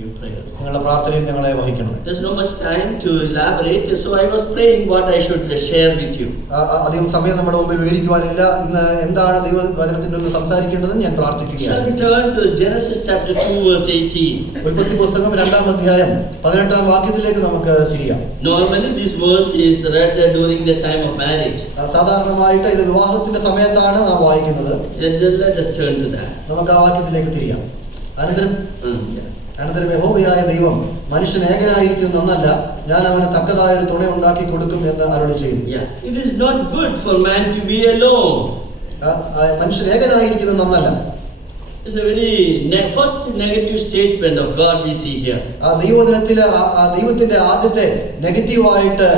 your prayers. നിങ്ങളുടെ പ്രാർത്ഥനയിൽ ഞങ്ങളെ വഹിക്കണം. There's no much time to elaborate, so I was praying what I should share with you. അധികം സമയം നമ്മുടെ മുമ്പിൽ വിവരിക്കുവാനില്ല. ഇന്ന് എന്താണ് ദൈവവചനത്തിൽ സംസാരിക്കേണ്ടത് ഞാൻ പ്രാർത്ഥിക്കുകയാണ്. Shall we turn to Genesis chapter 2 verse 18? ഉൽപ്പത്തി പുസ്തകം 2-ാം അധ്യായം 18-ാം വാക്യത്തിലേക്ക് നമുക്ക് തിരിയാം. Normally this verse is read during the time of marriage. സാധാരണമായിട്ട് ഇത് വിവാഹത്തിന്റെ സമയത്താണ് നാം വായിക്കുന്നത്. Let us turn to that. നമുക്ക് ആ വാക്യത്തിലേക്ക് തിരിയാം. അനന്തരം യഹോവയായ ദൈവം മനുഷ്യൻ ഏകനായിരിക്കുന്നു എന്നല്ല, ഞാൻ അവന് തക്കതായ ഒരു തുണ ഉണ്ടാക്കി കൊടുക്കും എന്ന് അരുളി ചെയ്തു. It is not good for man to be alone. മനുഷ്യൻ ഏകനായിരിക്കുന്നു എന്നല്ല. It's a very first negative statement of God we see here. ദൈവത്തിന്റെ ആദ്യത്തെ നെഗറ്റീവായിട്ട്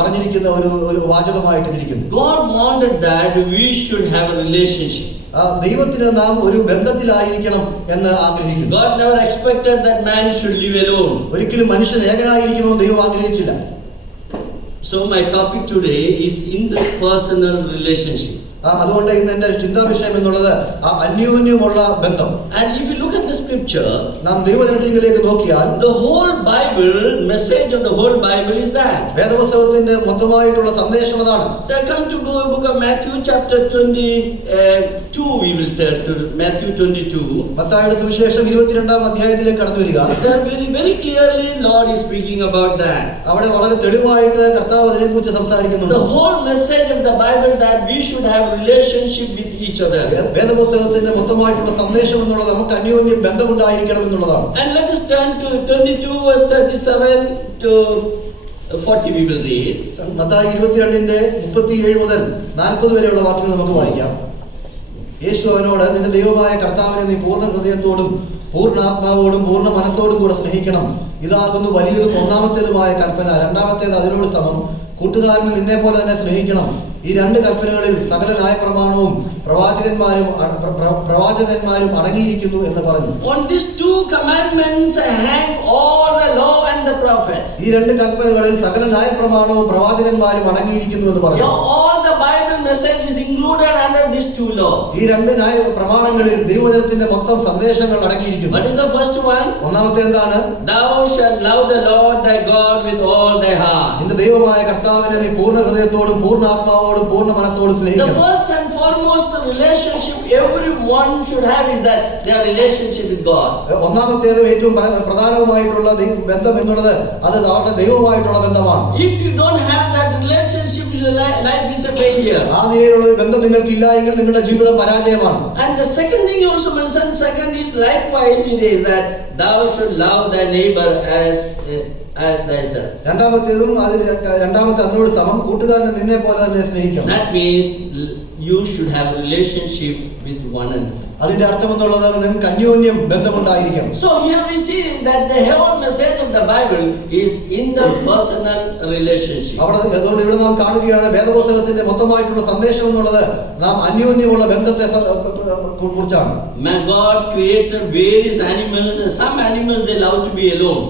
പറഞ്ഞിരിക്കുന്ന ഒരു വാചകമായിട്ട് ഇരിക്കുന്നു. God wanted that we should have a relationship. ദൈവത്തിന് നാം ഒരു ബന്ധത്തിലായിരിക്കണം എന്ന് ആഗ്രഹിക്കുന്നു. God never expected that man should live alone. ഒരിക്കലും മനുഷ്യൻ ഏകനായിരിക്കണമെന്ന് ദൈവം ആഗ്രഹിച്ചില്ല. So my topic today is in the personal relationship. അതുകൊണ്ട് ഇന്ന് എന്റെ ചിന്താ വിഷയം എന്നുള്ളത് അന്യോന്യമുള്ള ബന്ധം. And if you look at the scripture, നാം ദൈവവചനത്തിലേക്ക് നോക്കിയാൽ the whole Bible, message of the whole Bible is that. വേദപുസ്തകത്തിന്റെ മൊത്തമായിട്ടുള്ള സന്ദേശം അതാണ്. I come to go book of Matthew chapter 22. We will turn to Matthew 22. മത്തായിയുടെ സുവിശേഷം 22-ാം അധ്യായത്തിലേക്ക് കടന്നു വരിക. There very clearly Lord is speaking about that. അവിടെ വളരെ തെളിവായിട്ട് കർത്താവ് അതിനെക്കുറിച്ച് സംസാരിക്കുന്നുണ്ട്. The whole message of the Bible that we should have relationship with each other. വേദപുസ്തകത്തിന്റെ മൊത്തമായിട്ടുള്ള സന്ദേശം എന്നുള്ളത് നമുക്ക് അന്യോന്യം ബന്ധമുണ്ടായിരിക്കണം എന്നുള്ളതാണ്. And let us turn to 22 verse 37 to 40 we will read. മത്തായി 22-ന്റെ 37 മുതൽ 40 വരെയുള്ള വാക്യങ്ങൾ നമുക്ക് വായിക്കാം. യേശു അവനോട്, നിന്റെ ദൈവമായ കർത്താവിനെ നീ പൂർണ്ണ ഹൃദയത്തോടും പൂർണ്ണാത്മാവോടും പൂർണ്ണ മനസ്സോടും കൂടെ സ്നേഹിക്കണം. ഇതാകുന്നു വലിയതും ഒന്നാമത്തേതുമായ കൽപ്പന. രണ്ടാമത്തേത് അതിനോട് സമം. കൂട്ടുകാരനെ നിന്നെ പോലെ തന്നെ സ്നേഹിക്കണം. ഈ രണ്ട് കൽപ്പനകളിൽ സകല ന്യായപ്രമാണവും പ്രവാചകന്മാരും അടങ്ങിയിരിക്കുന്നു എന്ന് പറഞ്ഞു. On these two commandments hang all the law and the prophets. ഈ രണ്ട് കൽപ്പനകളിൽ സകല ന്യായപ്രമാണവും പ്രവാചകന്മാരും അടങ്ങിയിരിക്കുന്നു എന്ന് പറഞ്ഞു. All the Bible message is included under these two laws. ഈ രണ്ട് ന്യായ പ്രമാണങ്ങളിൽ ദൈവവചനത്തിന്റെ മൊത്തം സന്ദേശങ്ങൾ അടങ്ങിയിരിക്കുന്നു. What is the first one? ഒന്നാമത്തെ എന്താണ്? Thou shalt love the Lord thy God with all thy heart. നിന്റെ ദൈവമായ കർത്താവിനെ നീ പൂർണ്ണ ഹൃദയത്തോടും പൂർണ്ണാത്മാവോടും പൂർണ്ണ മനസ്സോടും സ്നേഹിക്കണം. The first and foremost relationship everyone should have is that their relationship with God. ഒന്നാമത്തേതും ഏറ്റവും പ്രധാനവുമായിട്ടുള്ള ബന്ധം എന്നുള്ളത് അത് അവരുടെ ദൈവവുമായിട്ടുള്ള ബന്ധമാണ്. If you don't have that relationship, your life is a failure. ആ നിലയിലുള്ള ഒരു ബന്ധം നിങ്ങൾക്ക് ഇല്ല എങ്കിൽ നിങ്ങളുടെ ജീവിതം പരാജയമാണ്. And the second thing you also mentioned, second is likewise it is that thou should love thy neighbor as thyself. രണ്ടാമത്തെ അതിനോട് സമം. കൂട്ടുകാരനെ നിന്നെ പോലെ തന്നെ സ്നേഹിക്കണം. That means you should have a relationship with one another. അതിന്റെ അർത്ഥം എന്നുള്ളത് നിങ്ങൾക്ക് അന്യോന്യം ബന്ധമുണ്ടായിരിക്കണം. So here we see that the whole message of the Bible is in the personal relationship. അതുകൊണ്ട് ഇവിടെ നാം കാണുകയാണ് വേദപുസ്തകത്തിന്റെ മൊത്തമായിട്ടുള്ള സന്ദേശം എന്നുള്ളത് നാം അന്യോന്യമുള്ള ബന്ധത്തെ കുറിച്ചാണ്. God created various animals, and some animals they love to be alone.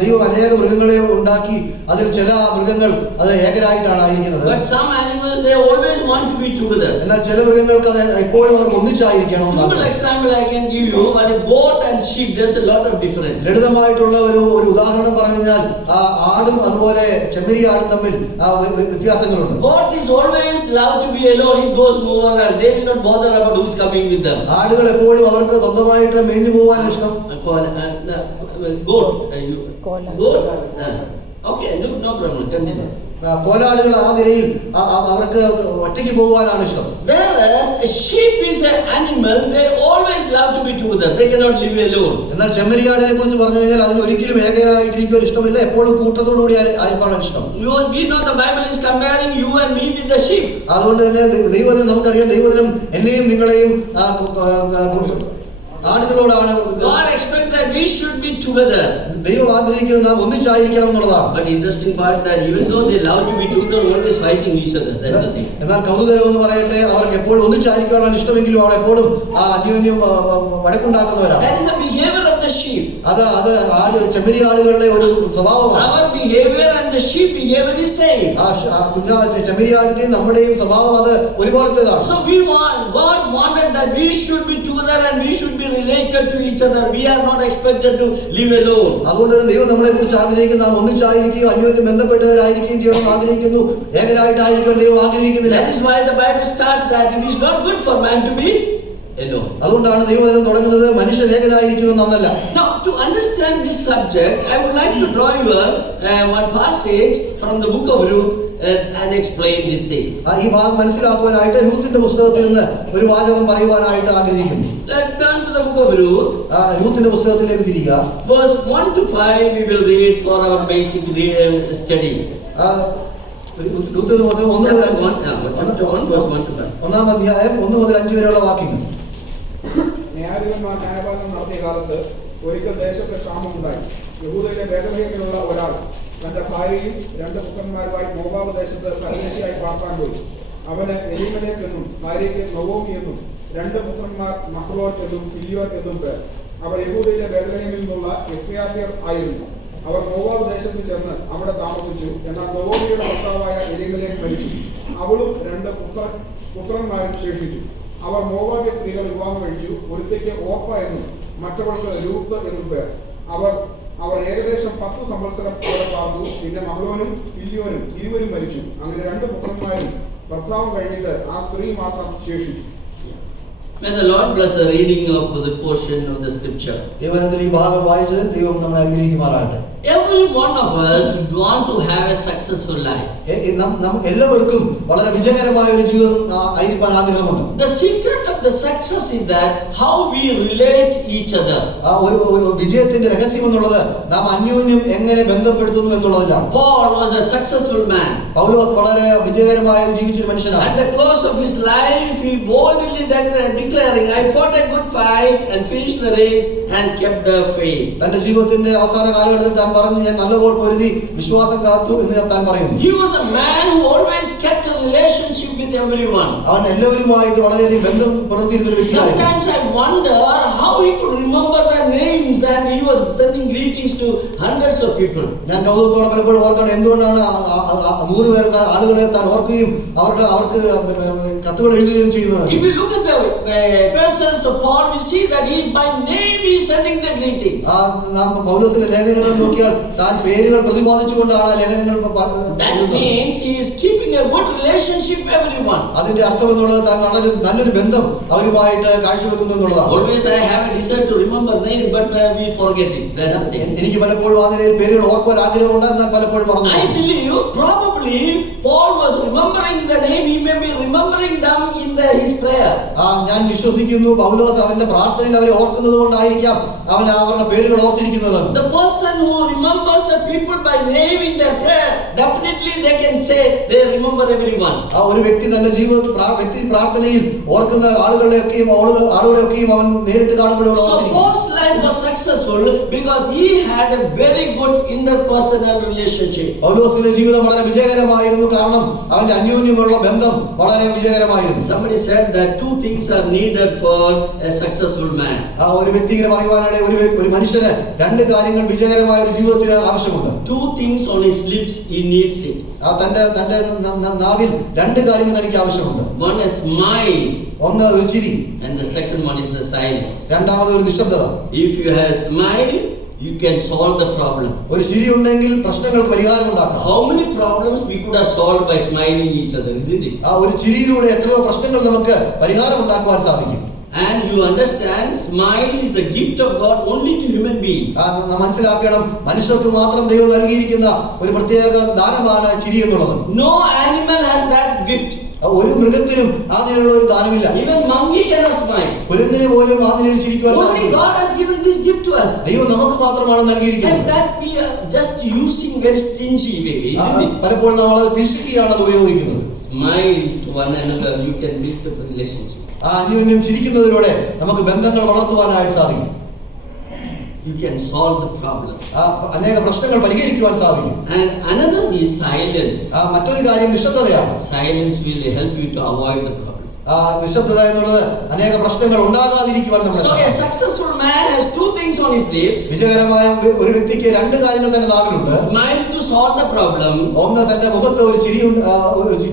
ദൈവം അനേക മൃഗങ്ങളെ ഉണ്ടാക്കി. അതിൽ ചില മൃഗങ്ങൾ അത് ഏകരായിട്ടാണ് ആയിരിക്കുന്നത്. But some animals they always want to be together. എന്നാൽ ചില മൃഗങ്ങൾക്ക് അത് എപ്പോഴും അവർക്ക് ഒന്നിച്ചായിരിക്കണം. Simple example I can give you, but a goat and sheep there's a lot of difference. ലളിതമായിട്ടുള്ള ഒരു ഉദാഹരണം പറഞ്ഞു കഴിഞ്ഞാൽ ആടും അതുപോലെ ചെമ്മരിയാടും തമ്മിൽ വ്യത്യാസങ്ങളുണ്ട്. Goat is always love to be alone. It goes more and they will not bother about who is coming with them. ആടുകൾ എപ്പോഴും അവർക്ക് സ്വന്തമായിട്ട് മേഞ്ഞു പോകാൻ ഇഷ്ടം. Goat. Okay, no problem. Continue. കോലാടുകൾ ആ നിലയിൽ അവർക്ക് ഒറ്റയ്ക്ക് പോകാനാണ് ഇഷ്ടം. Whereas a sheep is an animal, they always love to be together. They cannot live alone. എന്നാൽ ചെമ്മരിയാടിനെ കുറിച്ച് പറഞ്ഞു കഴിഞ്ഞാൽ അതിന് ഒരിക്കലും ഏകനായിട്ടിരിക്കാൻ ഇഷ്ടമില്ല. എപ്പോഴും കൂട്ടത്തോടുകൂടി ആയിരിക്കാനാണ് ഇഷ്ടം. We know the Bible is comparing you and me with the sheep. അതുകൊണ്ട് തന്നെ ദൈവവചനം നമുക്കറിയാം. ദൈവവചനം എന്നെയും നിങ്ങളെയും ആടുകളോടാണ്. God expects that we should be together. ദൈവം ആഗ്രഹിക്കുന്നത് നാം ഒന്നിച്ചായിരിക്കണം എന്നുള്ളതാണ്. But interesting part that even though they love to be together, always fighting each other. That's the thing. എന്നാൽ കൗതുകരം എന്ന് പറയട്ടെ, അവർക്ക് എപ്പോഴും ഒന്നിച്ചായിരിക്കാനാണ് ഇഷ്ടമെങ്കിലും അവർ എപ്പോഴും അന്യോന്യം വഴക്കുണ്ടാക്കുന്നവരാണ്. That is the behavior of the sheep. അത് ചെമ്മരിയാടുകളുടെ ഒരു സ്വഭാവമാണ്. Our behavior and the sheep behavior is same. ചെമ്മരിയാടിന്റെയും നമ്മുടെയും സ്വഭാവം അത് ഒരുപോലത്തേതാണ്. So God wanted that we should be together and we should be related to each other. We are not expected to live alone. അതുകൊണ്ട് ദൈവം നമ്മളെ കുറിച്ച് ആഗ്രഹിക്കുന്നു നാം ഒന്നിച്ചായിരിക്കുകയും അന്യോന്യം ബന്ധപ്പെട്ടവരായിരിക്കുകയും ചെയ്യണമെന്ന് ആഗ്രഹിക്കുന്നു. ഏകരായിട്ടായിരിക്കും ദൈവം ആഗ്രഹിക്കുന്നില്ല. That is why the Bible starts that it is not good for man to be alone. അതുകൊണ്ടാണ് ദൈവവചനം തുടങ്ങുന്നത് മനുഷ്യൻ ഏകനായിരിക്കുന്നു എന്നല്ല. Now to understand this subject, I would like to draw you one passage from the book of Ruth and explain these things. ഈ ഭാഗം മനസ്സിലാക്കുവാനായിട്ട് രൂത്തിന്റെ പുസ്തകത്തിൽ നിന്ന് ഒരു വാചകം പറയുവാനായിട്ട് ആഗ്രഹിക്കുന്നു. Let's turn to the book of Ruth. രൂത്തിന്റെ പുസ്തകത്തിലേക്ക് തിരിയുക. Verse 1 to 5 we will read for our basic study. രൂത്തിന്റെ പുസ്തകം 1 മുതൽ 5. Chapter 1 verse 1 to 5. ഒന്നാം അധ്യായം 1 മുതൽ 5 വരെയുള്ള വാക്യങ്ങൾ. ന്യായാധിപന്മാർ ന്യായപാലനം നടത്തിയ കാലത്ത് ഒരിക്കൽ ദേശത്ത് ക്ഷാമമുണ്ടായി. യഹൂദയിലെ ബേത്ലഹേമിലുള്ള ഒരാൾ തന്റെ ഭാര്യയും 2 പുത്രന്മാരുമായി മോവാബ് ദേശത്ത് പരദേശിയായി പാർക്കാൻ പോയി. അവന് എലീമേലെക്ക് എന്നും ഭാര്യയ്ക്ക് നൊവോമി എന്നും 2 പുത്രന്മാർ മഹ്ലോൻ എന്നും കില്യോൻ എന്നും പേർ. അവർ യഹൂദയിലെ ബേത്ലഹേമിൽ നിന്നുള്ള എഫ്രാത്യർ ആയിരുന്നു. അവർ മോവാബ് ദേശത്ത് ചെന്ന് അവിടെ താമസിച്ചു. എന്നാൽ നൊവോമിയുടെ ഭർത്താവായ എലീമേലെക്ക് മരിച്ചു. അവളും 2 പുത്രന്മാരും ശേഷിച്ചു. അവർ മോവാബ്യ സ്ത്രീകൾ വിവാഹം കഴിച്ചു. ഒരുത്തിക്ക് ഓർപ്പ എന്നും മറ്റവൾക്ക് രൂത്ത് എന്നും പേർ. അവർ ഏകദേശം 10 സംവത്സരം അവിടെ പാർന്നു. പിന്നെ മഹ്ലോനും കില്യോനും ഇരുവരും മരിച്ചു. അങ്ങനെ 2 പുത്രന്മാരും ഭർത്താവും കഴിഞ്ഞിട്ട് ആ സ്ത്രീ മാത്രം ശേഷിച്ചു. May the Lord bless the reading of the portion of the scripture. ദൈവവചനത്തിൽ ഈ ഭാഗം വായിച്ചതിൽ ദൈവം നമ്മളെ അനുഗ്രഹിക്കുമാറാകട്ടെ. Every one of us want to have a successful life. എല്ലാവർക്കും വളരെ വിജയകരമായ ഒരു ജീവിതം ആയിരിക്കാൻ ആഗ്രഹമുണ്ട്. The secret of the success is that how we relate each other. ഒരു വിജയത്തിന്റെ രഹസ്യം എന്നുള്ളത് നാം അന്യോന്യം എങ്ങനെ ബന്ധപ്പെടുത്തുന്നു എന്നുള്ളതിലാണ്. Paul was a successful man. പൗലോസ് വളരെ വിജയകരമായ ജീവിച്ചൊരു മനുഷ്യനാണ്. At the close of his life he boldly declaring, I fought a good fight and finished the race and kept the faith. തന്റെ ജീവിതത്തിന്റെ അവസാന കാലഘട്ടത്തിൽ താൻ പറഞ്ഞു ഞാൻ നല്ലപോലെ പൊരുതി വിശ്വാസം കാത്തു എന്ന് താൻ പറയുന്നു. He was a man who always kept a relationship with everyone. അവൻ എല്ലാവരുമായിട്ട് വളരെയധികം ബന്ധം പുലർത്തിയിരുന്ന ഒരു വ്യക്തിയായിരുന്നു. Sometimes I wonder how he could remember their names and he was sending greetings to hundreds of people. ഞാൻ കൗതുകത്തോടെ പലപ്പോഴും ഓർക്കണം എന്തുകൊണ്ടാണ് 100 പേർ ആളുകളെ താൻ ഓർക്കുകയും അവർക്ക് കത്തുകൾ എഴുതുകയും ചെയ്യുന്നത്. If you look at the epistles of Paul, we see that he by name is sending the greetings. നാം പൗലോസിന്റെ ലേഖനങ്ങൾ നോക്കിയാൽ താൻ പേരുകൾ പ്രതിപാദിച്ചുകൊണ്ടാണ് ലേഖനങ്ങൾ. That means he is keeping a good relationship with everyone. അതിന്റെ അർത്ഥം എന്നുള്ളത് താൻ നല്ലൊരു ബന്ധം അവരുമായിട്ട് കാഴ്ചവെക്കുന്നു എന്നുള്ളതാണ്. Always I have a desire to remember name, but we forget it. That's the thing. എനിക്ക് പലപ്പോഴും ആ നിലയിൽ പേരുകൾ ഓർക്കുവാൻ ആഗ്രഹമുണ്ട്, എന്നാൽ പലപ്പോഴും മറന്നു. I believe probably Paul was remembering the name. He may be remembering them in his prayer. ഞാൻ വിശ്വസിക്കുന്നു പൗലോസ് അവന്റെ പ്രാർത്ഥനയിൽ അവരെ ഓർക്കുന്നത് കൊണ്ടായിരിക്കാം അവൻ അവരുടെ പേരുകൾ ഓർത്തിരിക്കുന്നത്. The person who remembers the people by name in their prayer, definitely they can say they remember everyone. ഒരു വ്യക്തി തന്റെ ജീവിതത്തിൽ പ്രാർത്ഥനയിൽ ഓർക്കുന്ന ആളുകളെയൊക്കെയും അവൻ നേരിട്ട് കാണുമ്പോഴും ഓർത്തിരിക്കും. So Paul's life was successful because he had a very good interpersonal relationship. പൗലോസിന്റെ ജീവിതം വളരെ വിജയകരമായിരുന്നു കാരണം അവന്റെ അന്യോന്യമുള്ള ബന്ധം വളരെ വിജയകരമായിരുന്നു. Somebody said that 2 things are needed for a successful man. ഒരു വ്യക്തി ഇങ്ങനെ പറയുവാനാണ് ഒരു മനുഷ്യന് 2 കാര്യങ്ങൾ വിജയകരമായ ഒരു ജീവിതത്തിന് ആവശ്യമുണ്ട്. 2 things on his lips he needs it. തന്റെ നാവിൽ 2 കാര്യങ്ങൾ തനിക്ക് ആവശ്യമുണ്ട്. One is smile. ഒന്ന് ഒരു ചിരി. And the second one is a silence. രണ്ടാമത് ഒരു നിശബ്ദത. If you have smile, you can solve the problem. ഒരു ചിരി ഉണ്ടെങ്കിൽ പ്രശ്നങ്ങൾക്ക് പരിഹാരം ഉണ്ടാക്കാം. How many problems we could have solved by smiling each other, isn't it? ഒരു ചിരിയിലൂടെ എത്രയോ പ്രശ്നങ്ങൾ നമുക്ക് പരിഹാരം ഉണ്ടാക്കുവാൻ സാധിക്കും. And you understand, smile is the gift of God only to human beings. നാം മനസ്സിലാക്കണം മനുഷ്യർക്ക് മാത്രം ദൈവം നൽകിയിരിക്കുന്ന ഒരു പ്രത്യേക ദാനമാണ് ചിരി എന്നുള്ളത്. No animal has that gift. ഒരു മൃഗത്തിനും അതിനുള്ള ഒരു ദാനമില്ല. Even monkey cannot smile. കുരങ്ങിന് പോലും ആ നിലയിൽ ചിരിക്കുവാൻ Only സാധിക്കും. God has given this gift to us. ദൈവം നമുക്ക് മാത്രമാണ് നൽകിയിരിക്കുന്നത്. And that we are just using very stingy way, isn't it? പലപ്പോഴും നമ്മൾ അത് പിശുക്കിയാണ് അത് ഉപയോഗിക്കുന്നത്. Smile to one another, you can build up a relationship. അന്യോന്യം ചിരിക്കുന്നതിലൂടെ നമുക്ക് ബന്ധങ്ങൾ വളർത്തുവാനായിട്ട് സാധിക്കും. You can solve the problem. അനേക പ്രശ്നങ്ങൾ പരിഹരിക്കുവാൻ സാധിക്കും. And another is silence. മറ്റൊരു കാര്യം നിശബ്ദതയാണ്. Silence will help you to avoid the problem. നിശബ്ദത എന്നുള്ളത് അനേക പ്രശ്നങ്ങൾ ഉണ്ടാകാതിരിക്കുവാൻ നമ്മൾ So a successful man has two things on his lips. വിജയകരമായ ഒരു വ്യക്തിക്ക് രണ്ട് കാര്യങ്ങൾ തന്നെ നാവിലുണ്ട്. Smile to solve the problem. ഒന്ന് തന്റെ മുഖത്ത് ഒരു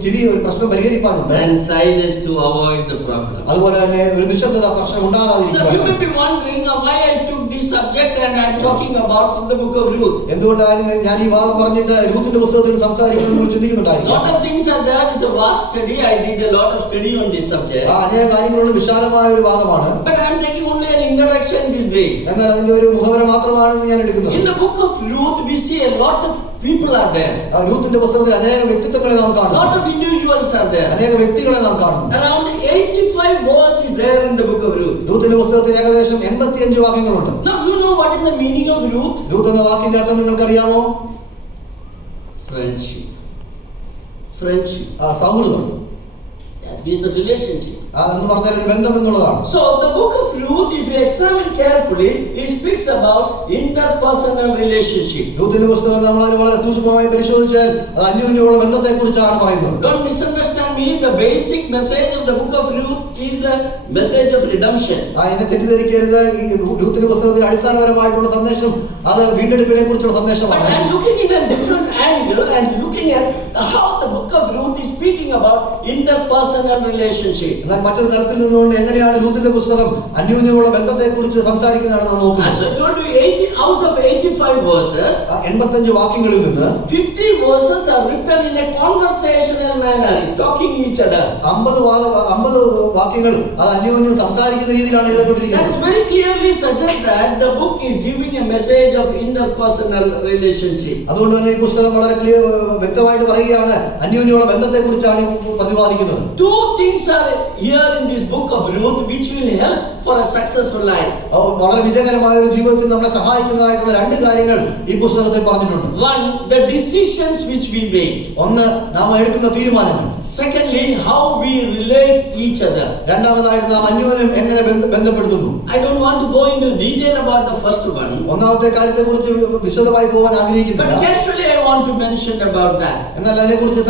ചിരി ഒരു പ്രശ്നം പരിഹരിക്കാനുണ്ട്. And silence to avoid the problem. അതുപോലെ തന്നെ ഒരു നിശബ്ദത പ്രശ്നം Now ഉണ്ടാകാതിരിക്കുവാൻ. you may be wondering why I took this subject and I am talking about from the book of Ruth. എന്തുകൊണ്ടാണ് ഞാൻ ഈ വാദം പറഞ്ഞിട്ട് രൂത്തിന്റെ പുസ്തകത്തിൽ സംസാരിക്കുന്നത് നിങ്ങൾ ചിന്തിക്കുന്നുണ്ടായിരിക്കും. Lot of things are there. It's a vast study. I did a lot of study on this subject. അനേക കാര്യങ്ങളുള്ള വിശാലമായ ഒരു ഭാഗമാണ്. But I am taking only an introduction this day. എന്നാൽ അതിന്റെ ഒരു മുഖവര മാത്രമാണ് ഞാൻ എടുക്കുന്നത്. In the book of Ruth, we see a lot of people are there. രൂത്തിന്റെ പുസ്തകത്തിൽ അനേക വ്യക്തിത്വങ്ങളെ നാം കാണുന്നു. Lot of individuals are there. അനേക വ്യക്തികളെ നാം കാണുന്നു. Around 85 verses is there in the book of Ruth. രൂത്തിന്റെ പുസ്തകത്തിൽ ഏകദേശം 85 വാക്യങ്ങളുണ്ട്. Now you know what is the meaning of Ruth? Ruth എന്ന വാക്കിന്റെ അർത്ഥം നിങ്ങൾക്കറിയാമോ? Friendship. Friendship. സൗഹൃദം. That means a relationship. എന്ന് പറഞ്ഞാൽ ഒരു ബന്ധം എന്നുള്ളതാണ്. So the book of Ruth, if you examine carefully, it speaks about interpersonal relationship. രൂത്തിന്റെ പുസ്തകം നമ്മൾ അത് വളരെ സൂക്ഷ്മമായി പരിശോധിച്ചാൽ അത് അന്യോന്യമുള്ള ബന്ധത്തെ കുറിച്ചാണ് പറയുന്നത്. Don't misunderstand me. The basic message of the book of Ruth is the message of redemption. എന്നെ തെറ്റിദ്ധരിക്കരുത്. ഈ രൂത്തിന്റെ പുസ്തകത്തിൽ അടിസ്ഥാനപരമായിട്ടുള്ള സന്ദേശം അത് വീണ്ടെടുപ്പിനെ കുറിച്ചുള്ള But സന്ദേശമാണ്. I am looking in a different angle and looking at how the book of Ruth is speaking about interpersonal relationship. എന്നാൽ മറ്റൊരു തലത്തിൽ നിന്നുകൊണ്ട് എങ്ങനെയാണ് രൂത്തിന്റെ പുസ്തകം അന്യോന്യമുള്ള ബന്ധത്തെ കുറിച്ച് സംസാരിക്കുന്നതാണ് നാം As നോക്കുന്നത്. I told you, out of 85 verses, 85 വാക്യങ്ങളിൽ നിന്ന് 50 verses are written in a conversational manner, talking each other. 50 വാക്യങ്ങൾ അത് അന്യോന്യം സംസാരിക്കുന്ന രീതിയിലാണ് That എഴുതപ്പെട്ടിരിക്കുന്നത്. is very clearly suggests that the book is giving a message of interpersonal relationship. അതുകൊണ്ട് തന്നെ ഈ പുസ്തകം വളരെ വ്യക്തമായിട്ട് പറയുകയാണ് അന്യോന്യമുള്ള ബന്ധത്തെ കുറിച്ചാണ് പ്രതിപാദിക്കുന്നത്. Two things are here in this book of Ruth which will help for a successful life. വളരെ വിജയകരമായ ഒരു ജീവിതത്തിൽ നമ്മളെ സഹായിക്കുന്നതായിട്ടുള്ള രണ്ട് കാര്യങ്ങൾ ഈ പുസ്തകത്തിൽ പറഞ്ഞിട്ടുണ്ട്. One, the decisions which we make. ഒന്ന്, നാം എടുക്കുന്ന തീരുമാനങ്ങൾ. Secondly, how we relate each other. രണ്ടാമതായിട്ട് നാം അന്യോന്യം എങ്ങനെ ബന്ധപ്പെടുത്തുന്നു. I don't want to go into detail about the first one. ഒന്നാമത്തെ കാര്യത്തെ കുറിച്ച് വിശദമായി പോകാൻ But ആഗ്രഹിക്കുന്നില്ല. casually I want to mention about that. എന്നാൽ അതിനെക്കുറിച്ച്